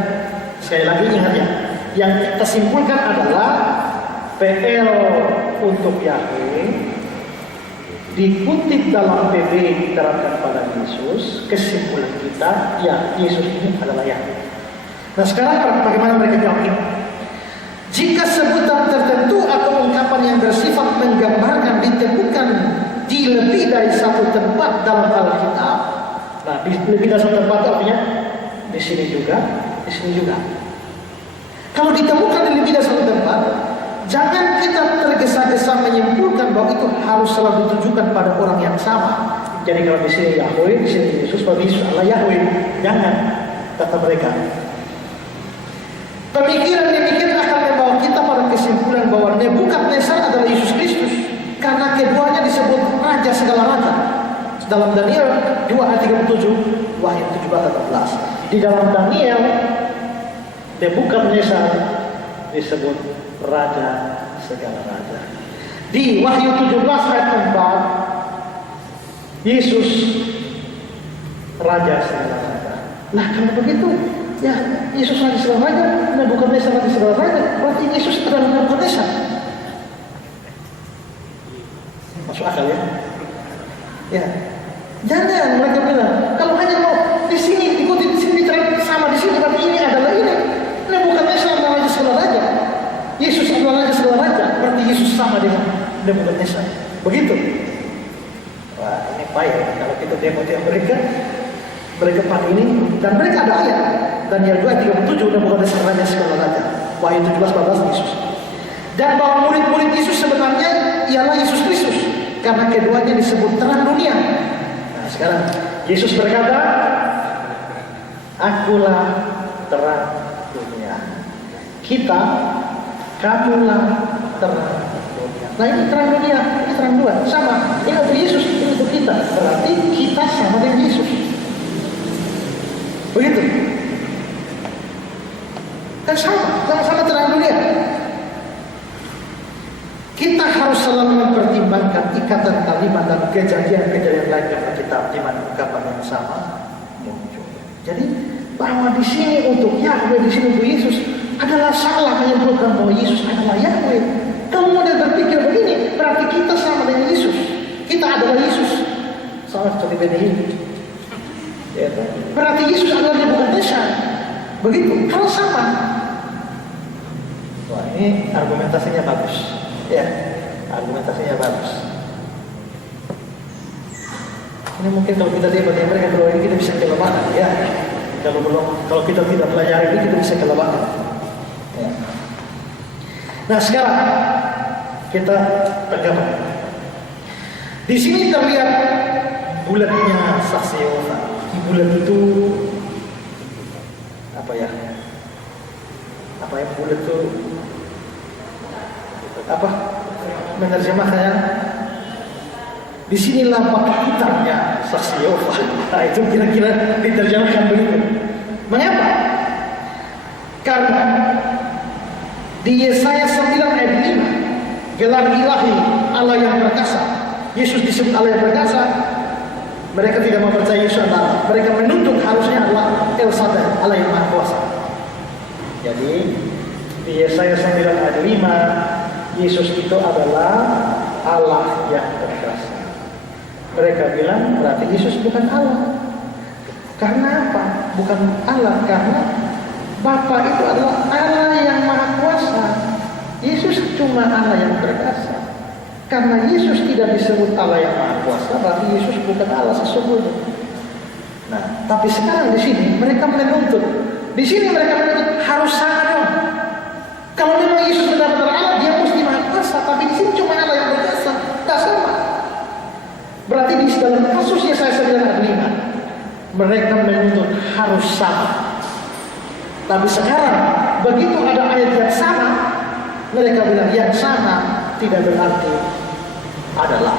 sekali lagi ingat ya, yang kita simpulkan adalah PL untuk Yahweh dikutip dalam PB diterapkan pada Yesus. Kesimpulan kita, ya Yesus ini adalah Yahweh. Nah sekarang bagaimana mereka jawab ini? Jika sebutan tertentu atau ungkapan yang bersifat menggambarkan ditemukan di lebih dari satu tempat dalam Alkitab. Nah, di lebih dari satu tempat artinya di sini juga, di sini juga. Kalau ditemukan di lebih dari satu tempat, jangan kita tergesa-gesa menyimpulkan bahwa itu harus selalu ditujukan pada orang yang sama. Jadi kalau di sini Yahweh, di sini Yesus, kalau Yesus adalah Yahweh, jangan, kata mereka. Pemikiran demikian akan membawa kita pada kesimpulan bahwa Nebukadnezar adalah Yesus Kristus karena keduanya disebut raja segala raja. Dalam Daniel 2 ayat 37, Wahyu 17-18. Di dalam Daniel, Nebukadnezar disebut raja segala raja. Di Wahyu 17 ayat 4, Yesus raja segala raja. Nah kalau begitu, ya Yesus raja segala raja, Nebukadnezar raja segala raja, berarti Yesus adalah Nebukadnezar. Masuk akal ya? Ya. Jangan mereka bilang, kalau hanya mau di sini dikutip, di sini diterapkan sama di sini, berarti ini adalah ini. Nebukadnezar adalah raja segala raja. Yesus adalah raja segala raja, berarti Yesus sama dengan Nebukadnezar. Begitu. Wah, ini payah kalau kita demo mereka pan ini dan mereka ada ayat. Daniel 2:37 Nebukadnezar raja segala raja. Wahyu 17:14 Yesus. Dan bahwa murid-murid Yesus sebenarnya ialah Yesus Kristus karena keduanya disebut terang dunia. Sekarang Yesus berkata, akulah terang dunia. Kita, kamulah terang dunia. Nah ini terang dunia, ini terang dua, sama. Ini untuk Yesus, ini untuk kita. Berarti kita sama dengan Yesus. Begitu. Kan sama terang dunia. Kita harus selalu mempertimbangkan ikatan kalimat dan kejadian-kejadian lain karena kita di mana ungkapan yang sama muncul. Jadi bahwa di sini untuk Yahweh, di sini untuk Yesus adalah salah menyimpulkan bahwa Yesus adalah Yahweh. Kalau model berpikir begini, berarti kita sama dengan Yesus. Kita adalah Yesus. Sama seperti BDI. Ya, berarti Yesus adalah Nebukadnezar. Begitu. Kalau sama, wah ini argumentasinya bagus. Ya, argumentasinya bagus. Ini mungkin kalau kita lihat bagaimana mereka kalau ini kita bisa kelemahan, ya. Kalau kita tidak pelajari ini kita bisa kelemahan. Ya. Nah sekarang kita tanggapan. Di sini terlihat bulatnya saksi Yehova. Di bulat itu apa ya? Apa yang bulat itu? Apa menerjemahkannya? Disinilah batu hitamnya saksi Yehova. Nah, itu kira-kira diterjemahkan begitu. Mengapa? Karena di Yesaya 9 ayat 5 gelar ilahi Allah yang perkasa, Yesus disebut Allah yang perkasa. Mereka tidak mau percaya Yesus adalah, mereka menuntut harusnya adalah El Shaddai, Allah yang Maha Kuasa. Jadi di Yesaya 9 ayat 5 Yesus itu adalah Allah yang perkasa. Mereka bilang berarti Yesus bukan Allah. Karena apa? Bukan Allah, karena Bapa itu adalah Allah yang Maha Kuasa. Yesus cuma Allah yang perkasa. Karena Yesus tidak disebut Allah yang Maha Kuasa, berarti Yesus bukan Allah sesungguhnya. Nah, tapi sekarang di sini mereka menuntut. Di sini mereka menuntut harus sama dong. Kalau memang Yesus benar-benar Allah, dia mesti Maha Kuasa. Tapi di sini cuma Allah yang perkasa, tak sama. Berarti di dalam kasus Yesaya 9 ayat 5 mereka menuntut harus sama. Tapi sekarang begitu ada ayat yang sama, mereka bilang yang sama tidak berarti adalah.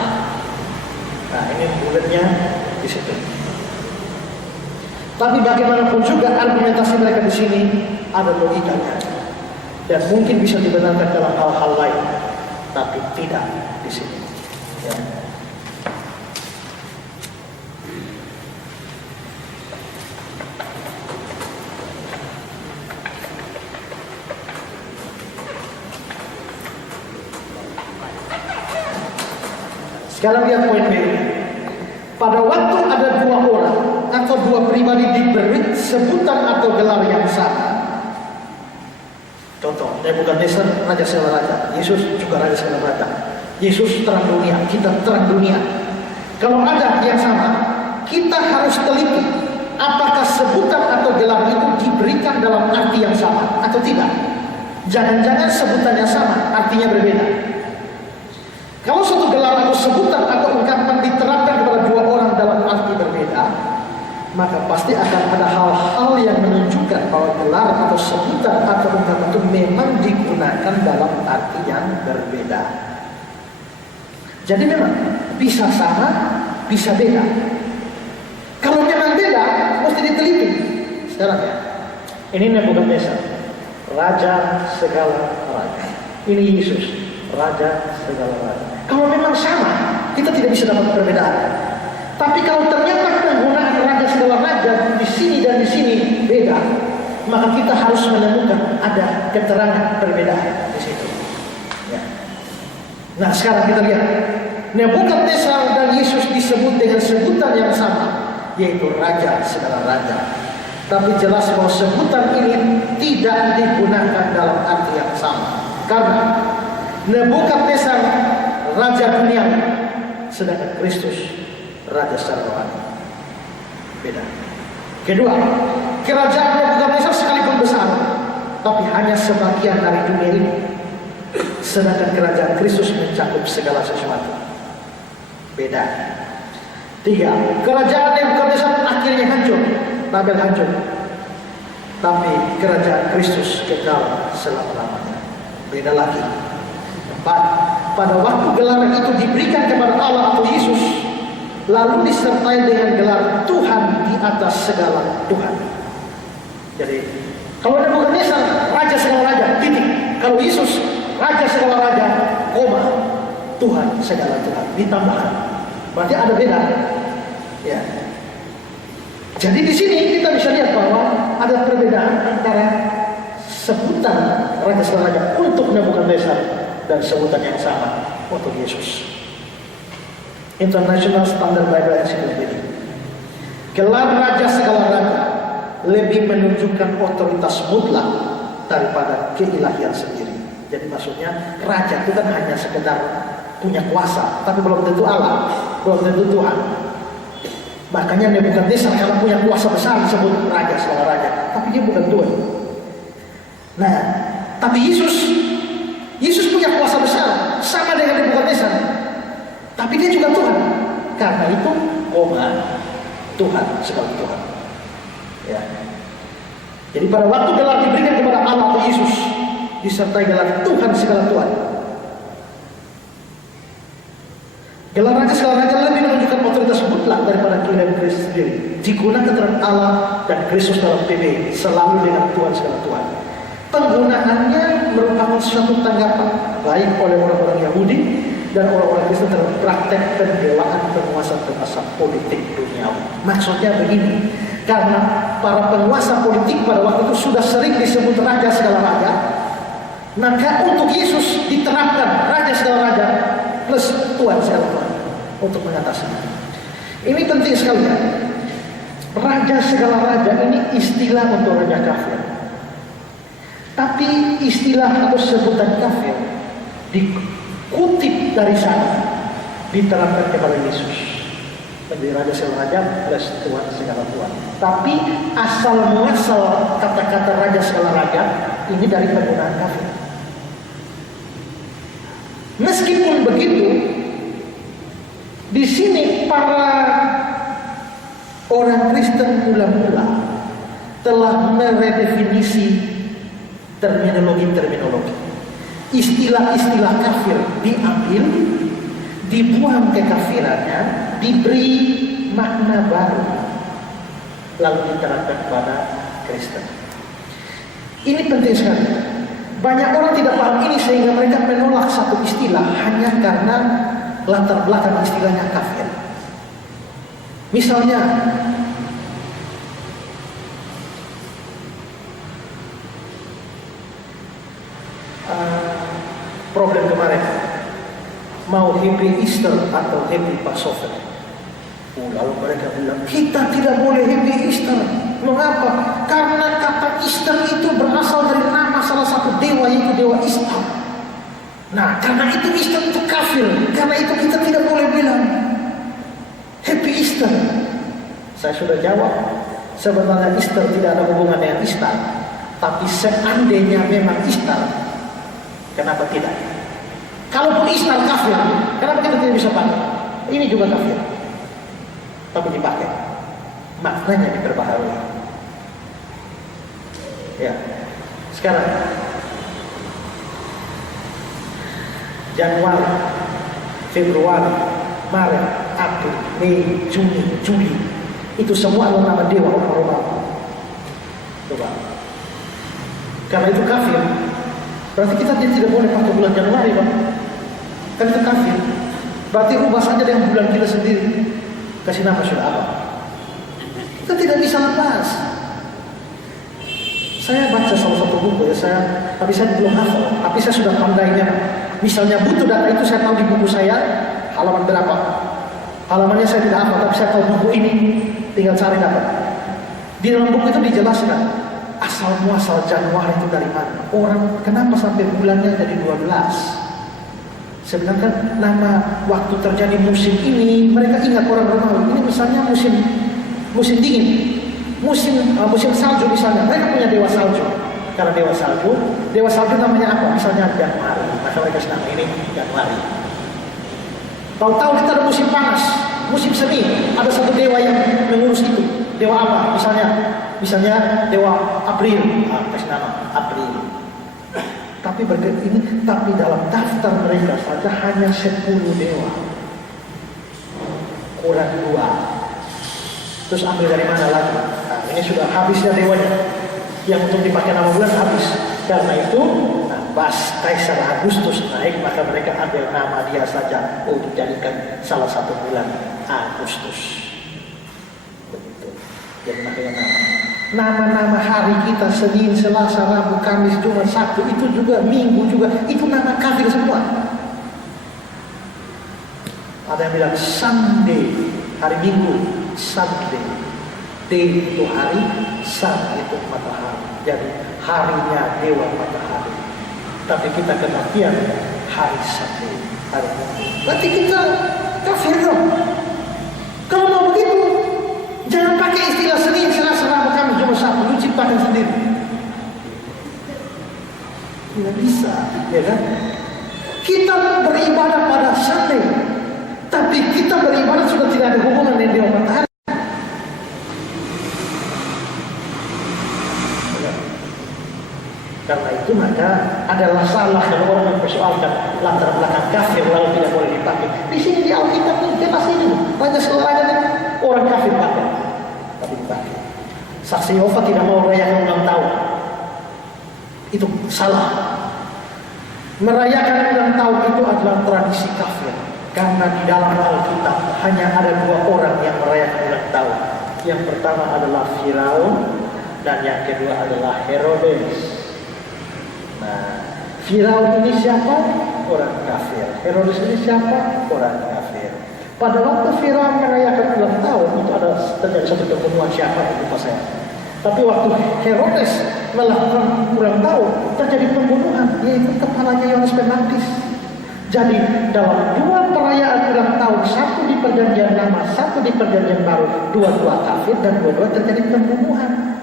Nah ini bulatnya di situ. Tapi bagaimanapun juga argumentasi mereka di sini ada logikanya dan mungkin bisa dibenarkan dalam hal-hal lain, tapi tidak di sini. Ya. Sekarang lihat poin B. Pada waktu ada dua orang atau dua pribadi diberi sebutan atau gelar yang sama. Contoh, Nebukadnezar raja segala raja, Yesus juga raja segala raja. Yesus terang dunia, kita terang dunia. Kalau ada yang sama, kita harus teliti apakah sebutan atau gelar itu diberikan dalam arti yang sama atau tidak. Jangan-jangan sebutannya sama, artinya berbeda. Kalau suatu gelar atau sebutan atau ungkapan diterapkan kepada dua orang dalam arti berbeda, maka pasti akan ada hal-hal yang menunjukkan bahwa gelar atau sebutan atau ungkapan itu memang digunakan dalam arti yang berbeda. Jadi memang bisa sama, bisa beda. Kalau memang beda, mesti diteliti. Sekarang ya, ini Nebukadnezar, raja segala raja. Ini Yesus, raja segala raja. Kalau memang sama, kita tidak bisa dapat perbedaan. Tapi kalau ternyata penggunaan raja segala raja di sini dan di sini beda, maka kita harus menemukan ada keterangan perbedaan di situ. Ya. Nah sekarang kita lihat, Nebukadnezar dan Yesus disebut dengan sebutan yang sama, yaitu raja segala raja. Tapi jelas bahwa sebutan ini tidak digunakan dalam arti yang sama. Karena Nebukadnezar raja dunia, sedangkan Kristus raja secara rohani. Beda. Kedua, kerajaan Nebukadnezar sekalipun besar, tapi hanya sebagian dari dunia ini. Sedangkan kerajaan Kristus mencakup segala sesuatu. Beda. Tiga, kerajaan Nebukadnezar akhirnya hancur, Babel hancur. Tapi kerajaan Kristus kekal selama-lamanya. Beda lagi. Empat, pada waktu gelar itu diberikan kepada Allah atau Yesus, lalu disertai dengan gelar Tuhan di atas segala Tuhan. Jadi, kalau Nebukadnezar raja Kalau Yesus Raja segala raja, koma Tuhan segala Tuhan ditambahkan. Berarti ada beda. Ya. Jadi di sini kita bisa lihat bahwa ada perbedaan antara sebutan Raja segala raja untuk Nebukadnezar dan sebutan yang sama untuk Yesus. International Standard Bible Encyclopedia. Gelar Raja segala raja lebih menunjukkan otoritas mutlak daripada keilahian sendiri. Jadi maksudnya raja itu kan hanya sekedar punya kuasa, tapi belum tentu Allah, belum tentu Tuhan. Makanya Nebukadnezar karena punya kuasa besar disebut raja segala raja, tapi dia bukan Tuhan. Nah, tapi Yesus punya kuasa besar sama dengan Nebukadnezar, tapi dia juga Tuhan. Karena itu, Tuhan segala Tuhan. Ya. Jadi pada waktu gelar diberikan kepada Allah atau Yesus, disertai gelar Tuhan segala Tuhan. Gelar Raja segala raja lebih menunjukkan otoritas mutlak daripada keilahian Kristus sendiri. Digunakan antara Allah dan Kristus dalam PB, selalu dengan Tuhan segala Tuhan. Penggunaannya merupakan suatu tanggapan baik oleh orang-orang Yahudi dan orang-orang Kristen terhadap praktek pendewaan penguasa-penguasa politik dunia. Maksudnya begini, karena para penguasa politik pada waktu itu sudah sering disebut raja segala raja, maka untuk Yesus diterapkan raja segala raja plus Tuhan segala Tuhan untuk mengatasinya. Ini penting sekali ya. Raja segala raja ini istilah untuk raja kafir. Tapi istilah atau sebutan kafir dikutip dari sana, diterapkan kepada Yesus. Menjadi raja segala raja plus Tuhan segala Tuhan. Tapi asal muasal kata-kata raja segala raja ini dari penggunaan kafir. Meskipun begitu, di sini para orang Kristen mula-mula telah meredefinisi terminologi-terminologi. Istilah-istilah kafir diambil, dibuang kekafirannya, diberi makna baru, lalu diterapkan kepada Kristen. Ini penting sekali. Banyak orang tidak paham ini sehingga mereka menolak satu istilah hanya karena latar belakang istilahnya kafir. Misalnya, problem kemarin, mau happy Easter atau happy Passover. Lalu mereka bilang, kita tidak boleh happy Easter. Mengapa? Karena kata Easter itu berasal dari nama salah satu dewa, yaitu dewa Ishtar. Nah, karena itu Easter itu kafir. Karena itu kita tidak boleh bilang happy Easter. Saya sudah jawab, sebenarnya Easter tidak ada hubungan dengan Ishtar. Tapi seandainya memang Ishtar, kenapa tidak? Kalaupun Ishtar kafir, kenapa kita tidak bisa pakai? Ini juga kafir, tapi dipakai. Maknanya diperbaharui. Ya, sekarang Januari, Februari, Maret, April, Mei, Juni, Juli, itu semua adalah nama dewa orang Romawi. Coba. Karena itu kafir, berarti kita tidak boleh pakai bulan Januari, Pak. Kan itu kafir. Berarti rubah saja dengan bulan kita sendiri. Kasih nama sudah apa? Kita tidak bisa lepas. Saya baca salah satu buku ya, tapi saya belum hafal. Tapi saya sudah pandainya. Misalnya butuh data itu saya tahu di buku saya halaman berapa. Halamannya saya tidak hafal, tapi saya tahu buku ini. Tinggal cari dapat. Di dalam buku itu dijelaskan asal muasal Januari itu dari mana. Orang kenapa sampai bulannya jadi 12. Sebenarnya nama waktu terjadi musim ini mereka ingat orang Romawi. Ini misalnya musim dingin. Musim salju misalnya, mereka punya dewa salju. Karena dewa salju namanya apa? Misalnya Januari, maka mereka nama ini Januari. Tahu-tahu kita ada musim panas, musim semi, ada satu dewa yang mengurus itu. Dewa apa? Misalnya dewa April, kasih nama April. Tapi tapi dalam daftar mereka saja hanya 10 dewa, kurang 2. Terus ambil dari mana lagi? Nah, ini sudah habisnya dewanya. Yang untuk dipakai nama bulan habis. Karena itu, pas Kaisar Agustus naik, maka mereka ambil nama dia saja untuk dijadikan salah satu bulan Agustus. Begitu. Jadi makanya nama-nama hari kita, Senin, Selasa, Rabu, Kamis, Jumat, Sabtu, itu juga Minggu juga, itu nama kafir semua. Ada yang bilang Sunday, hari Minggu, Sunday. D itu hari, Sun itu matahari. Jadi harinya dewa matahari. Tapi kita kematian hari Sabtu, hari Minggu. Berarti kita kafir dong. Kalau mau begitu, jangan pakai istilah Senin, Selasa, Rabu, Kamis, Jumat, Sabtu. Lu ciptakan sendiri. Tidak bisa, ya kan? Kita beribadah pada Sunday, tapi kita beribadah sudah tidak ada hubungan dengan dewa matahari. Karena itu maka adalah salah kalau orang mempersoalkan latar belakang kafir lalu tidak boleh dipakai. Di sini di Alkitab ini jelas ini banyak sekali orang kafir pakai, tapi dipakai. Saksi Yehova tidak mau merayakan ulang tahun, itu salah. Merayakan ulang tahun itu adalah tradisi kafir. Karena di dalam Alkitab hanya ada dua orang yang merayakan ulang tahun. Yang pertama adalah Firaun dan yang kedua adalah Herodes. Nah, Firaun ini siapa? Orang kafir. Herodes ini siapa? Orang kafir. Pada waktu Firaun merayakan ulang tahun itu ada terjadi satu pembunuhan, siapa itu lupa saya. Tapi waktu Herodes melakukan ulang tahun terjadi pembunuhan, yaitu kepalanya Yohanes Pembaptis. Jadi dalam dua perayaan ulang tahun, satu di perjanjian lama, satu di perjanjian baru, dua-dua kafir dan dua-dua terjadi pembunuhan.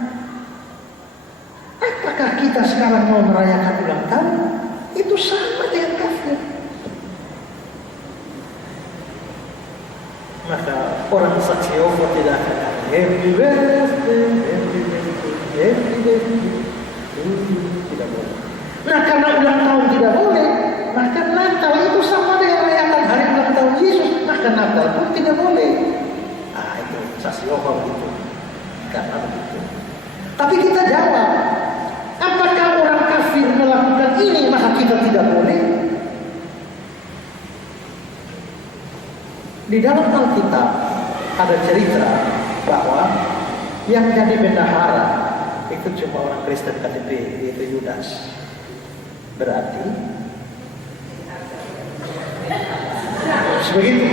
Apakah kita sekarang mau merayakan ulang tahun? Itu sama dengan kafir. Maka orang saksi Yehova tidak akan happy birthday, happy birthday, happy birthday. Tidak boleh. Nah, karena ulang tahun tidak boleh, maka Natal itu sama dengan merayakan hari ulang tahun Yesus. Maka Natal pun tidak boleh. Ah, itu saksi Yehova begitu. Karena begitu. Tapi kita jawab, apakah orang kafir melakukan ini maka kita tidak boleh? Di dalam Alkitab ada cerita bahwa yang jadi bendahara itu cuma orang Kristen KTP, yaitu Yudas. Berarti sebegitu.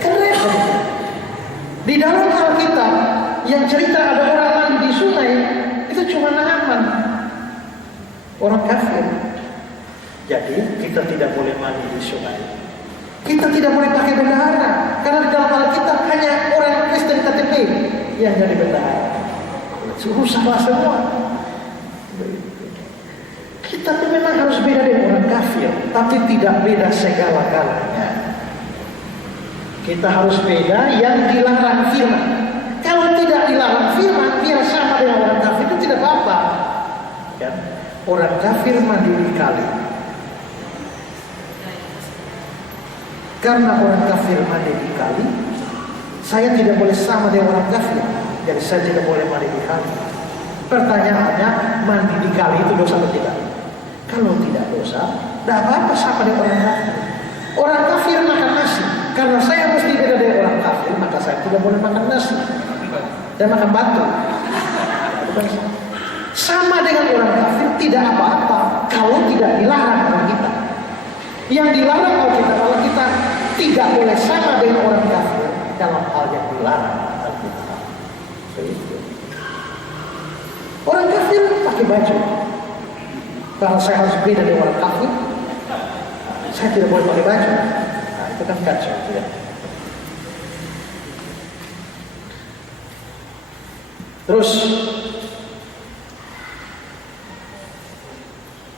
Keren. Di dalam Alkitab yang cerita ada orang mandi di sungai itu cuma Naaman, orang kafir. Jadi kita tidak boleh mandi di sungai. Kita tidak boleh pakai bendahara karena di dalam Alkitab hanya orang Kristen KTP yang jadi bendahara. Rusaklah semua. Kita tuh memang harus beda dengan orang kafir, tapi tidak beda segala-galanya. Kita harus beda yang dilarang firman. Kalau tidak dilarang firman, biar sama dengan orang kafir itu tidak apa-apa. Ya. Orang kafir mandi di kali. Karena orang kafir mandi di kali, saya tidak boleh sama dengan orang kafir. Jadi saya tidak boleh mandi di kali. Pertanyaannya, mandi di kali itu dosa atau tidak? Kalau tidak dosa, tidak apa-apa sama dengan orang kafir. Orang kafir makan nasi. Karena saya mesti beda dengan orang kafir, maka saya tidak boleh makan nasi dan makan batu. Sama dengan orang kafir tidak apa-apa kalau tidak dilarang oleh kita. Yang dilarang oleh kita kalau kita tidak boleh sama dengan orang kafir dalam hal yang dilarang oleh kita. Orang kafir pakai baju. Kalau saya harus beda dengan orang kafir, saya tidak boleh pakai baju. Nah, itu kan kacau, ya. Terus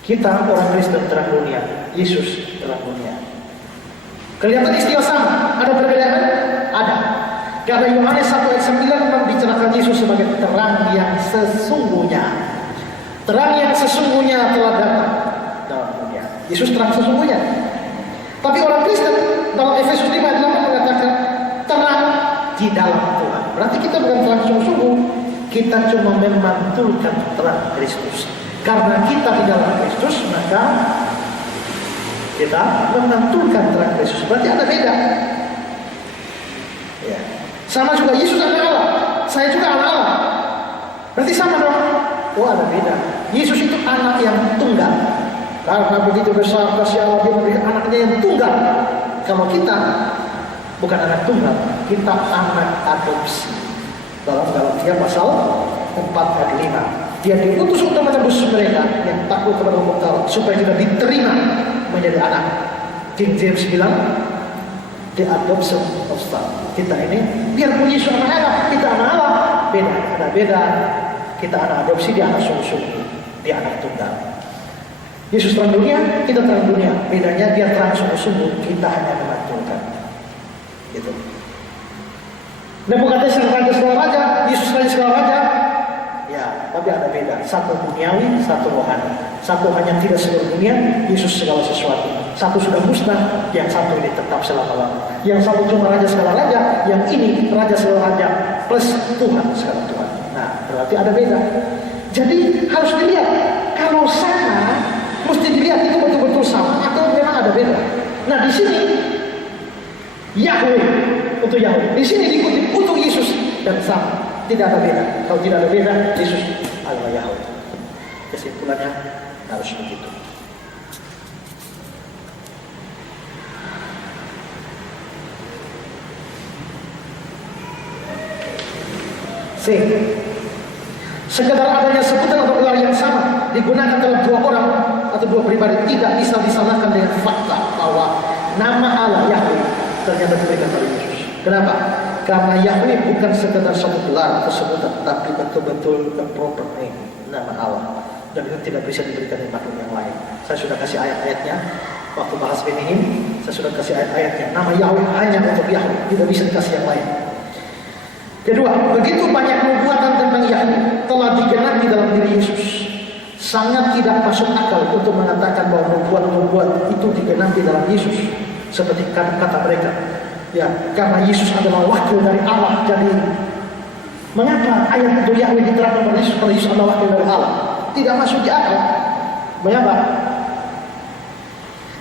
kita orang Kristen terang dunia, Yesus terang dunia. Kelihatan istilah sama, ada perbedaan? Ada. Karena Yohanes 1 ayat 9 membicarakan Yesus sebagai terang yang sesungguhnya. Terang yang sesungguhnya telah datang dalam dunia. Yesus terang sesungguhnya. Tapi orang Kristen dalam Efesus 5 ayat 8 mengatakan terang di dalam Tuhan. Berarti kita bukan terang sungguh-sungguh, kita cuma memantulkan terang Kristus. Karena kita di dalam Kristus, maka kita menentukan terang Kristus. Berarti ada beda. Ya. Sama juga Yesus anak Allah, saya juga anak Allah. Berarti sama dong. Oh, ada beda. Yesus itu anak yang tunggal. Karena begitu besar kasih Allah, dia memberikan anaknya yang tunggal. Kalau kita bukan anak tunggal, kita anak adopsi. Dalam Galatia pasal 4 ayat 5. Dia diutus untuk menebus mereka yang takut kepada hukum Taurat, supaya kita diterima menjadi anak. King James bilang, the adoption of son. Kita ini, biarpun Yesus anak Allah, kita anak Allah, beda. Ada beda. Kita anak adopsi, dia anak sungguh-sungguh, dia anak tunggal. Yesus terang dunia, kita terang dunia. Bedanya dia terang sungguh-sungguh, kita hanya menentukan. Gitu. Nebukadnezar raja segala raja, Yesus raja segala raja. Ya, tapi ada beda. Satu duniawi, satu rohani. Satu hanya tidak seluruh dunia, Yesus segala sesuatu. Satu sudah musnah, yang satu ini tetap selama-lamanya. Yang satu cuma raja segala raja, yang ini raja segala raja plus Tuhan segala Tuhan. Nah, berarti ada beda. Jadi harus dilihat. Kalau sama, mesti dilihat itu betul-betul sama atau memang ada beda. Nah, di sini Yahweh untuk Yahweh. Di sini diikuti untuk Yesus dan sama. Tidak ada beda. Kalau tidak ada beda, Yesus adalah Yahweh. Kesimpulannya harus begitu. C. Sekedar adanya sebutan atau gelar yang sama digunakan dalam dua orang atau dua pribadi tidak bisa disalahkan dengan fakta bahwa nama Allah Yahweh ternyata diberikan pada Yesus. Kenapa? Karena Yahweh bukan sekedar satu gelar atau sebutan, tapi betul-betul the proper name, nama Allah. Dan itu tidak bisa diberikan di makhluk yang lain. Saya sudah kasih ayat-ayatnya waktu bahas Benihim. Saya sudah kasih ayat-ayatnya. Nama Yahweh hanya untuk Yahweh, tidak bisa dikasih yang lain. Kedua, begitu banyak nubuatan tentang Yahweh telah digenapi dalam diri Yesus. Sangat tidak masuk akal untuk mengatakan bahwa nubuat-nubuat itu digenapi dalam Yesus. Seperti kata mereka, ya, karena Yesus adalah wakil dari Allah. Jadi, mengapa ayat itu Yahweh diterangkan pada Yesus kalau Yesus adalah wakil dari Allah? Tidak masuk di akal. Mengapa?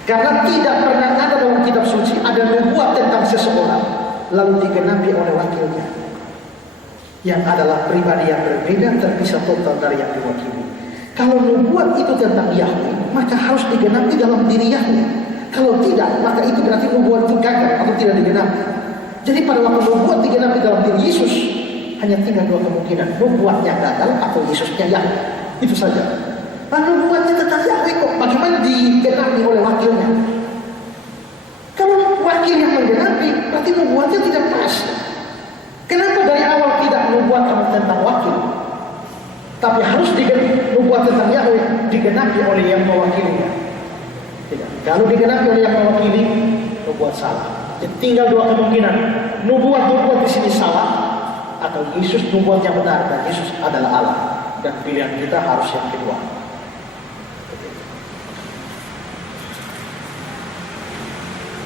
Karena tidak pernah ada dalam kitab suci ada nubuat tentang seseorang lalu digenapi oleh wakilnya, yang adalah pribadi yang berbeda terpisah total dari yang diwakili. Kalau nubuat itu tentang Yahweh, maka harus digenapi dalam diri Yahweh. Kalau tidak, maka itu berarti nubuat itu gagal atau tidak digenapi. Jadi pada waktu nubuat digenapi dalam diri Yesus, hanya tinggal dua kemungkinan: nubuatnya gagal atau Yesusnya Yahweh. Itu saja. Nah, nubuatnya tentang Yahweh kok bagaimana digenapi oleh wakilnya? Kalau wakil yang menggenapi, berarti nubuatnya tidak pas. Kenapa dari awal tidak nubuat tentang wakil, tapi harus nubuat tentang Yahweh digenapi oleh yang mewakilinya? Tidak. Kalau digenapi oleh yang mewakili, nubuat salah. Jadi tinggal dua kemungkinan: nubuat di sini salah, atau Yesus nubuatnya benar dan Yesus adalah Allah. Dan pilihan kita harus yang kedua.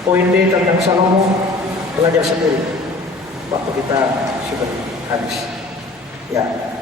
Poin D tentang Salomo, belajar sendiri. Waktu kita sudah habis. Ya.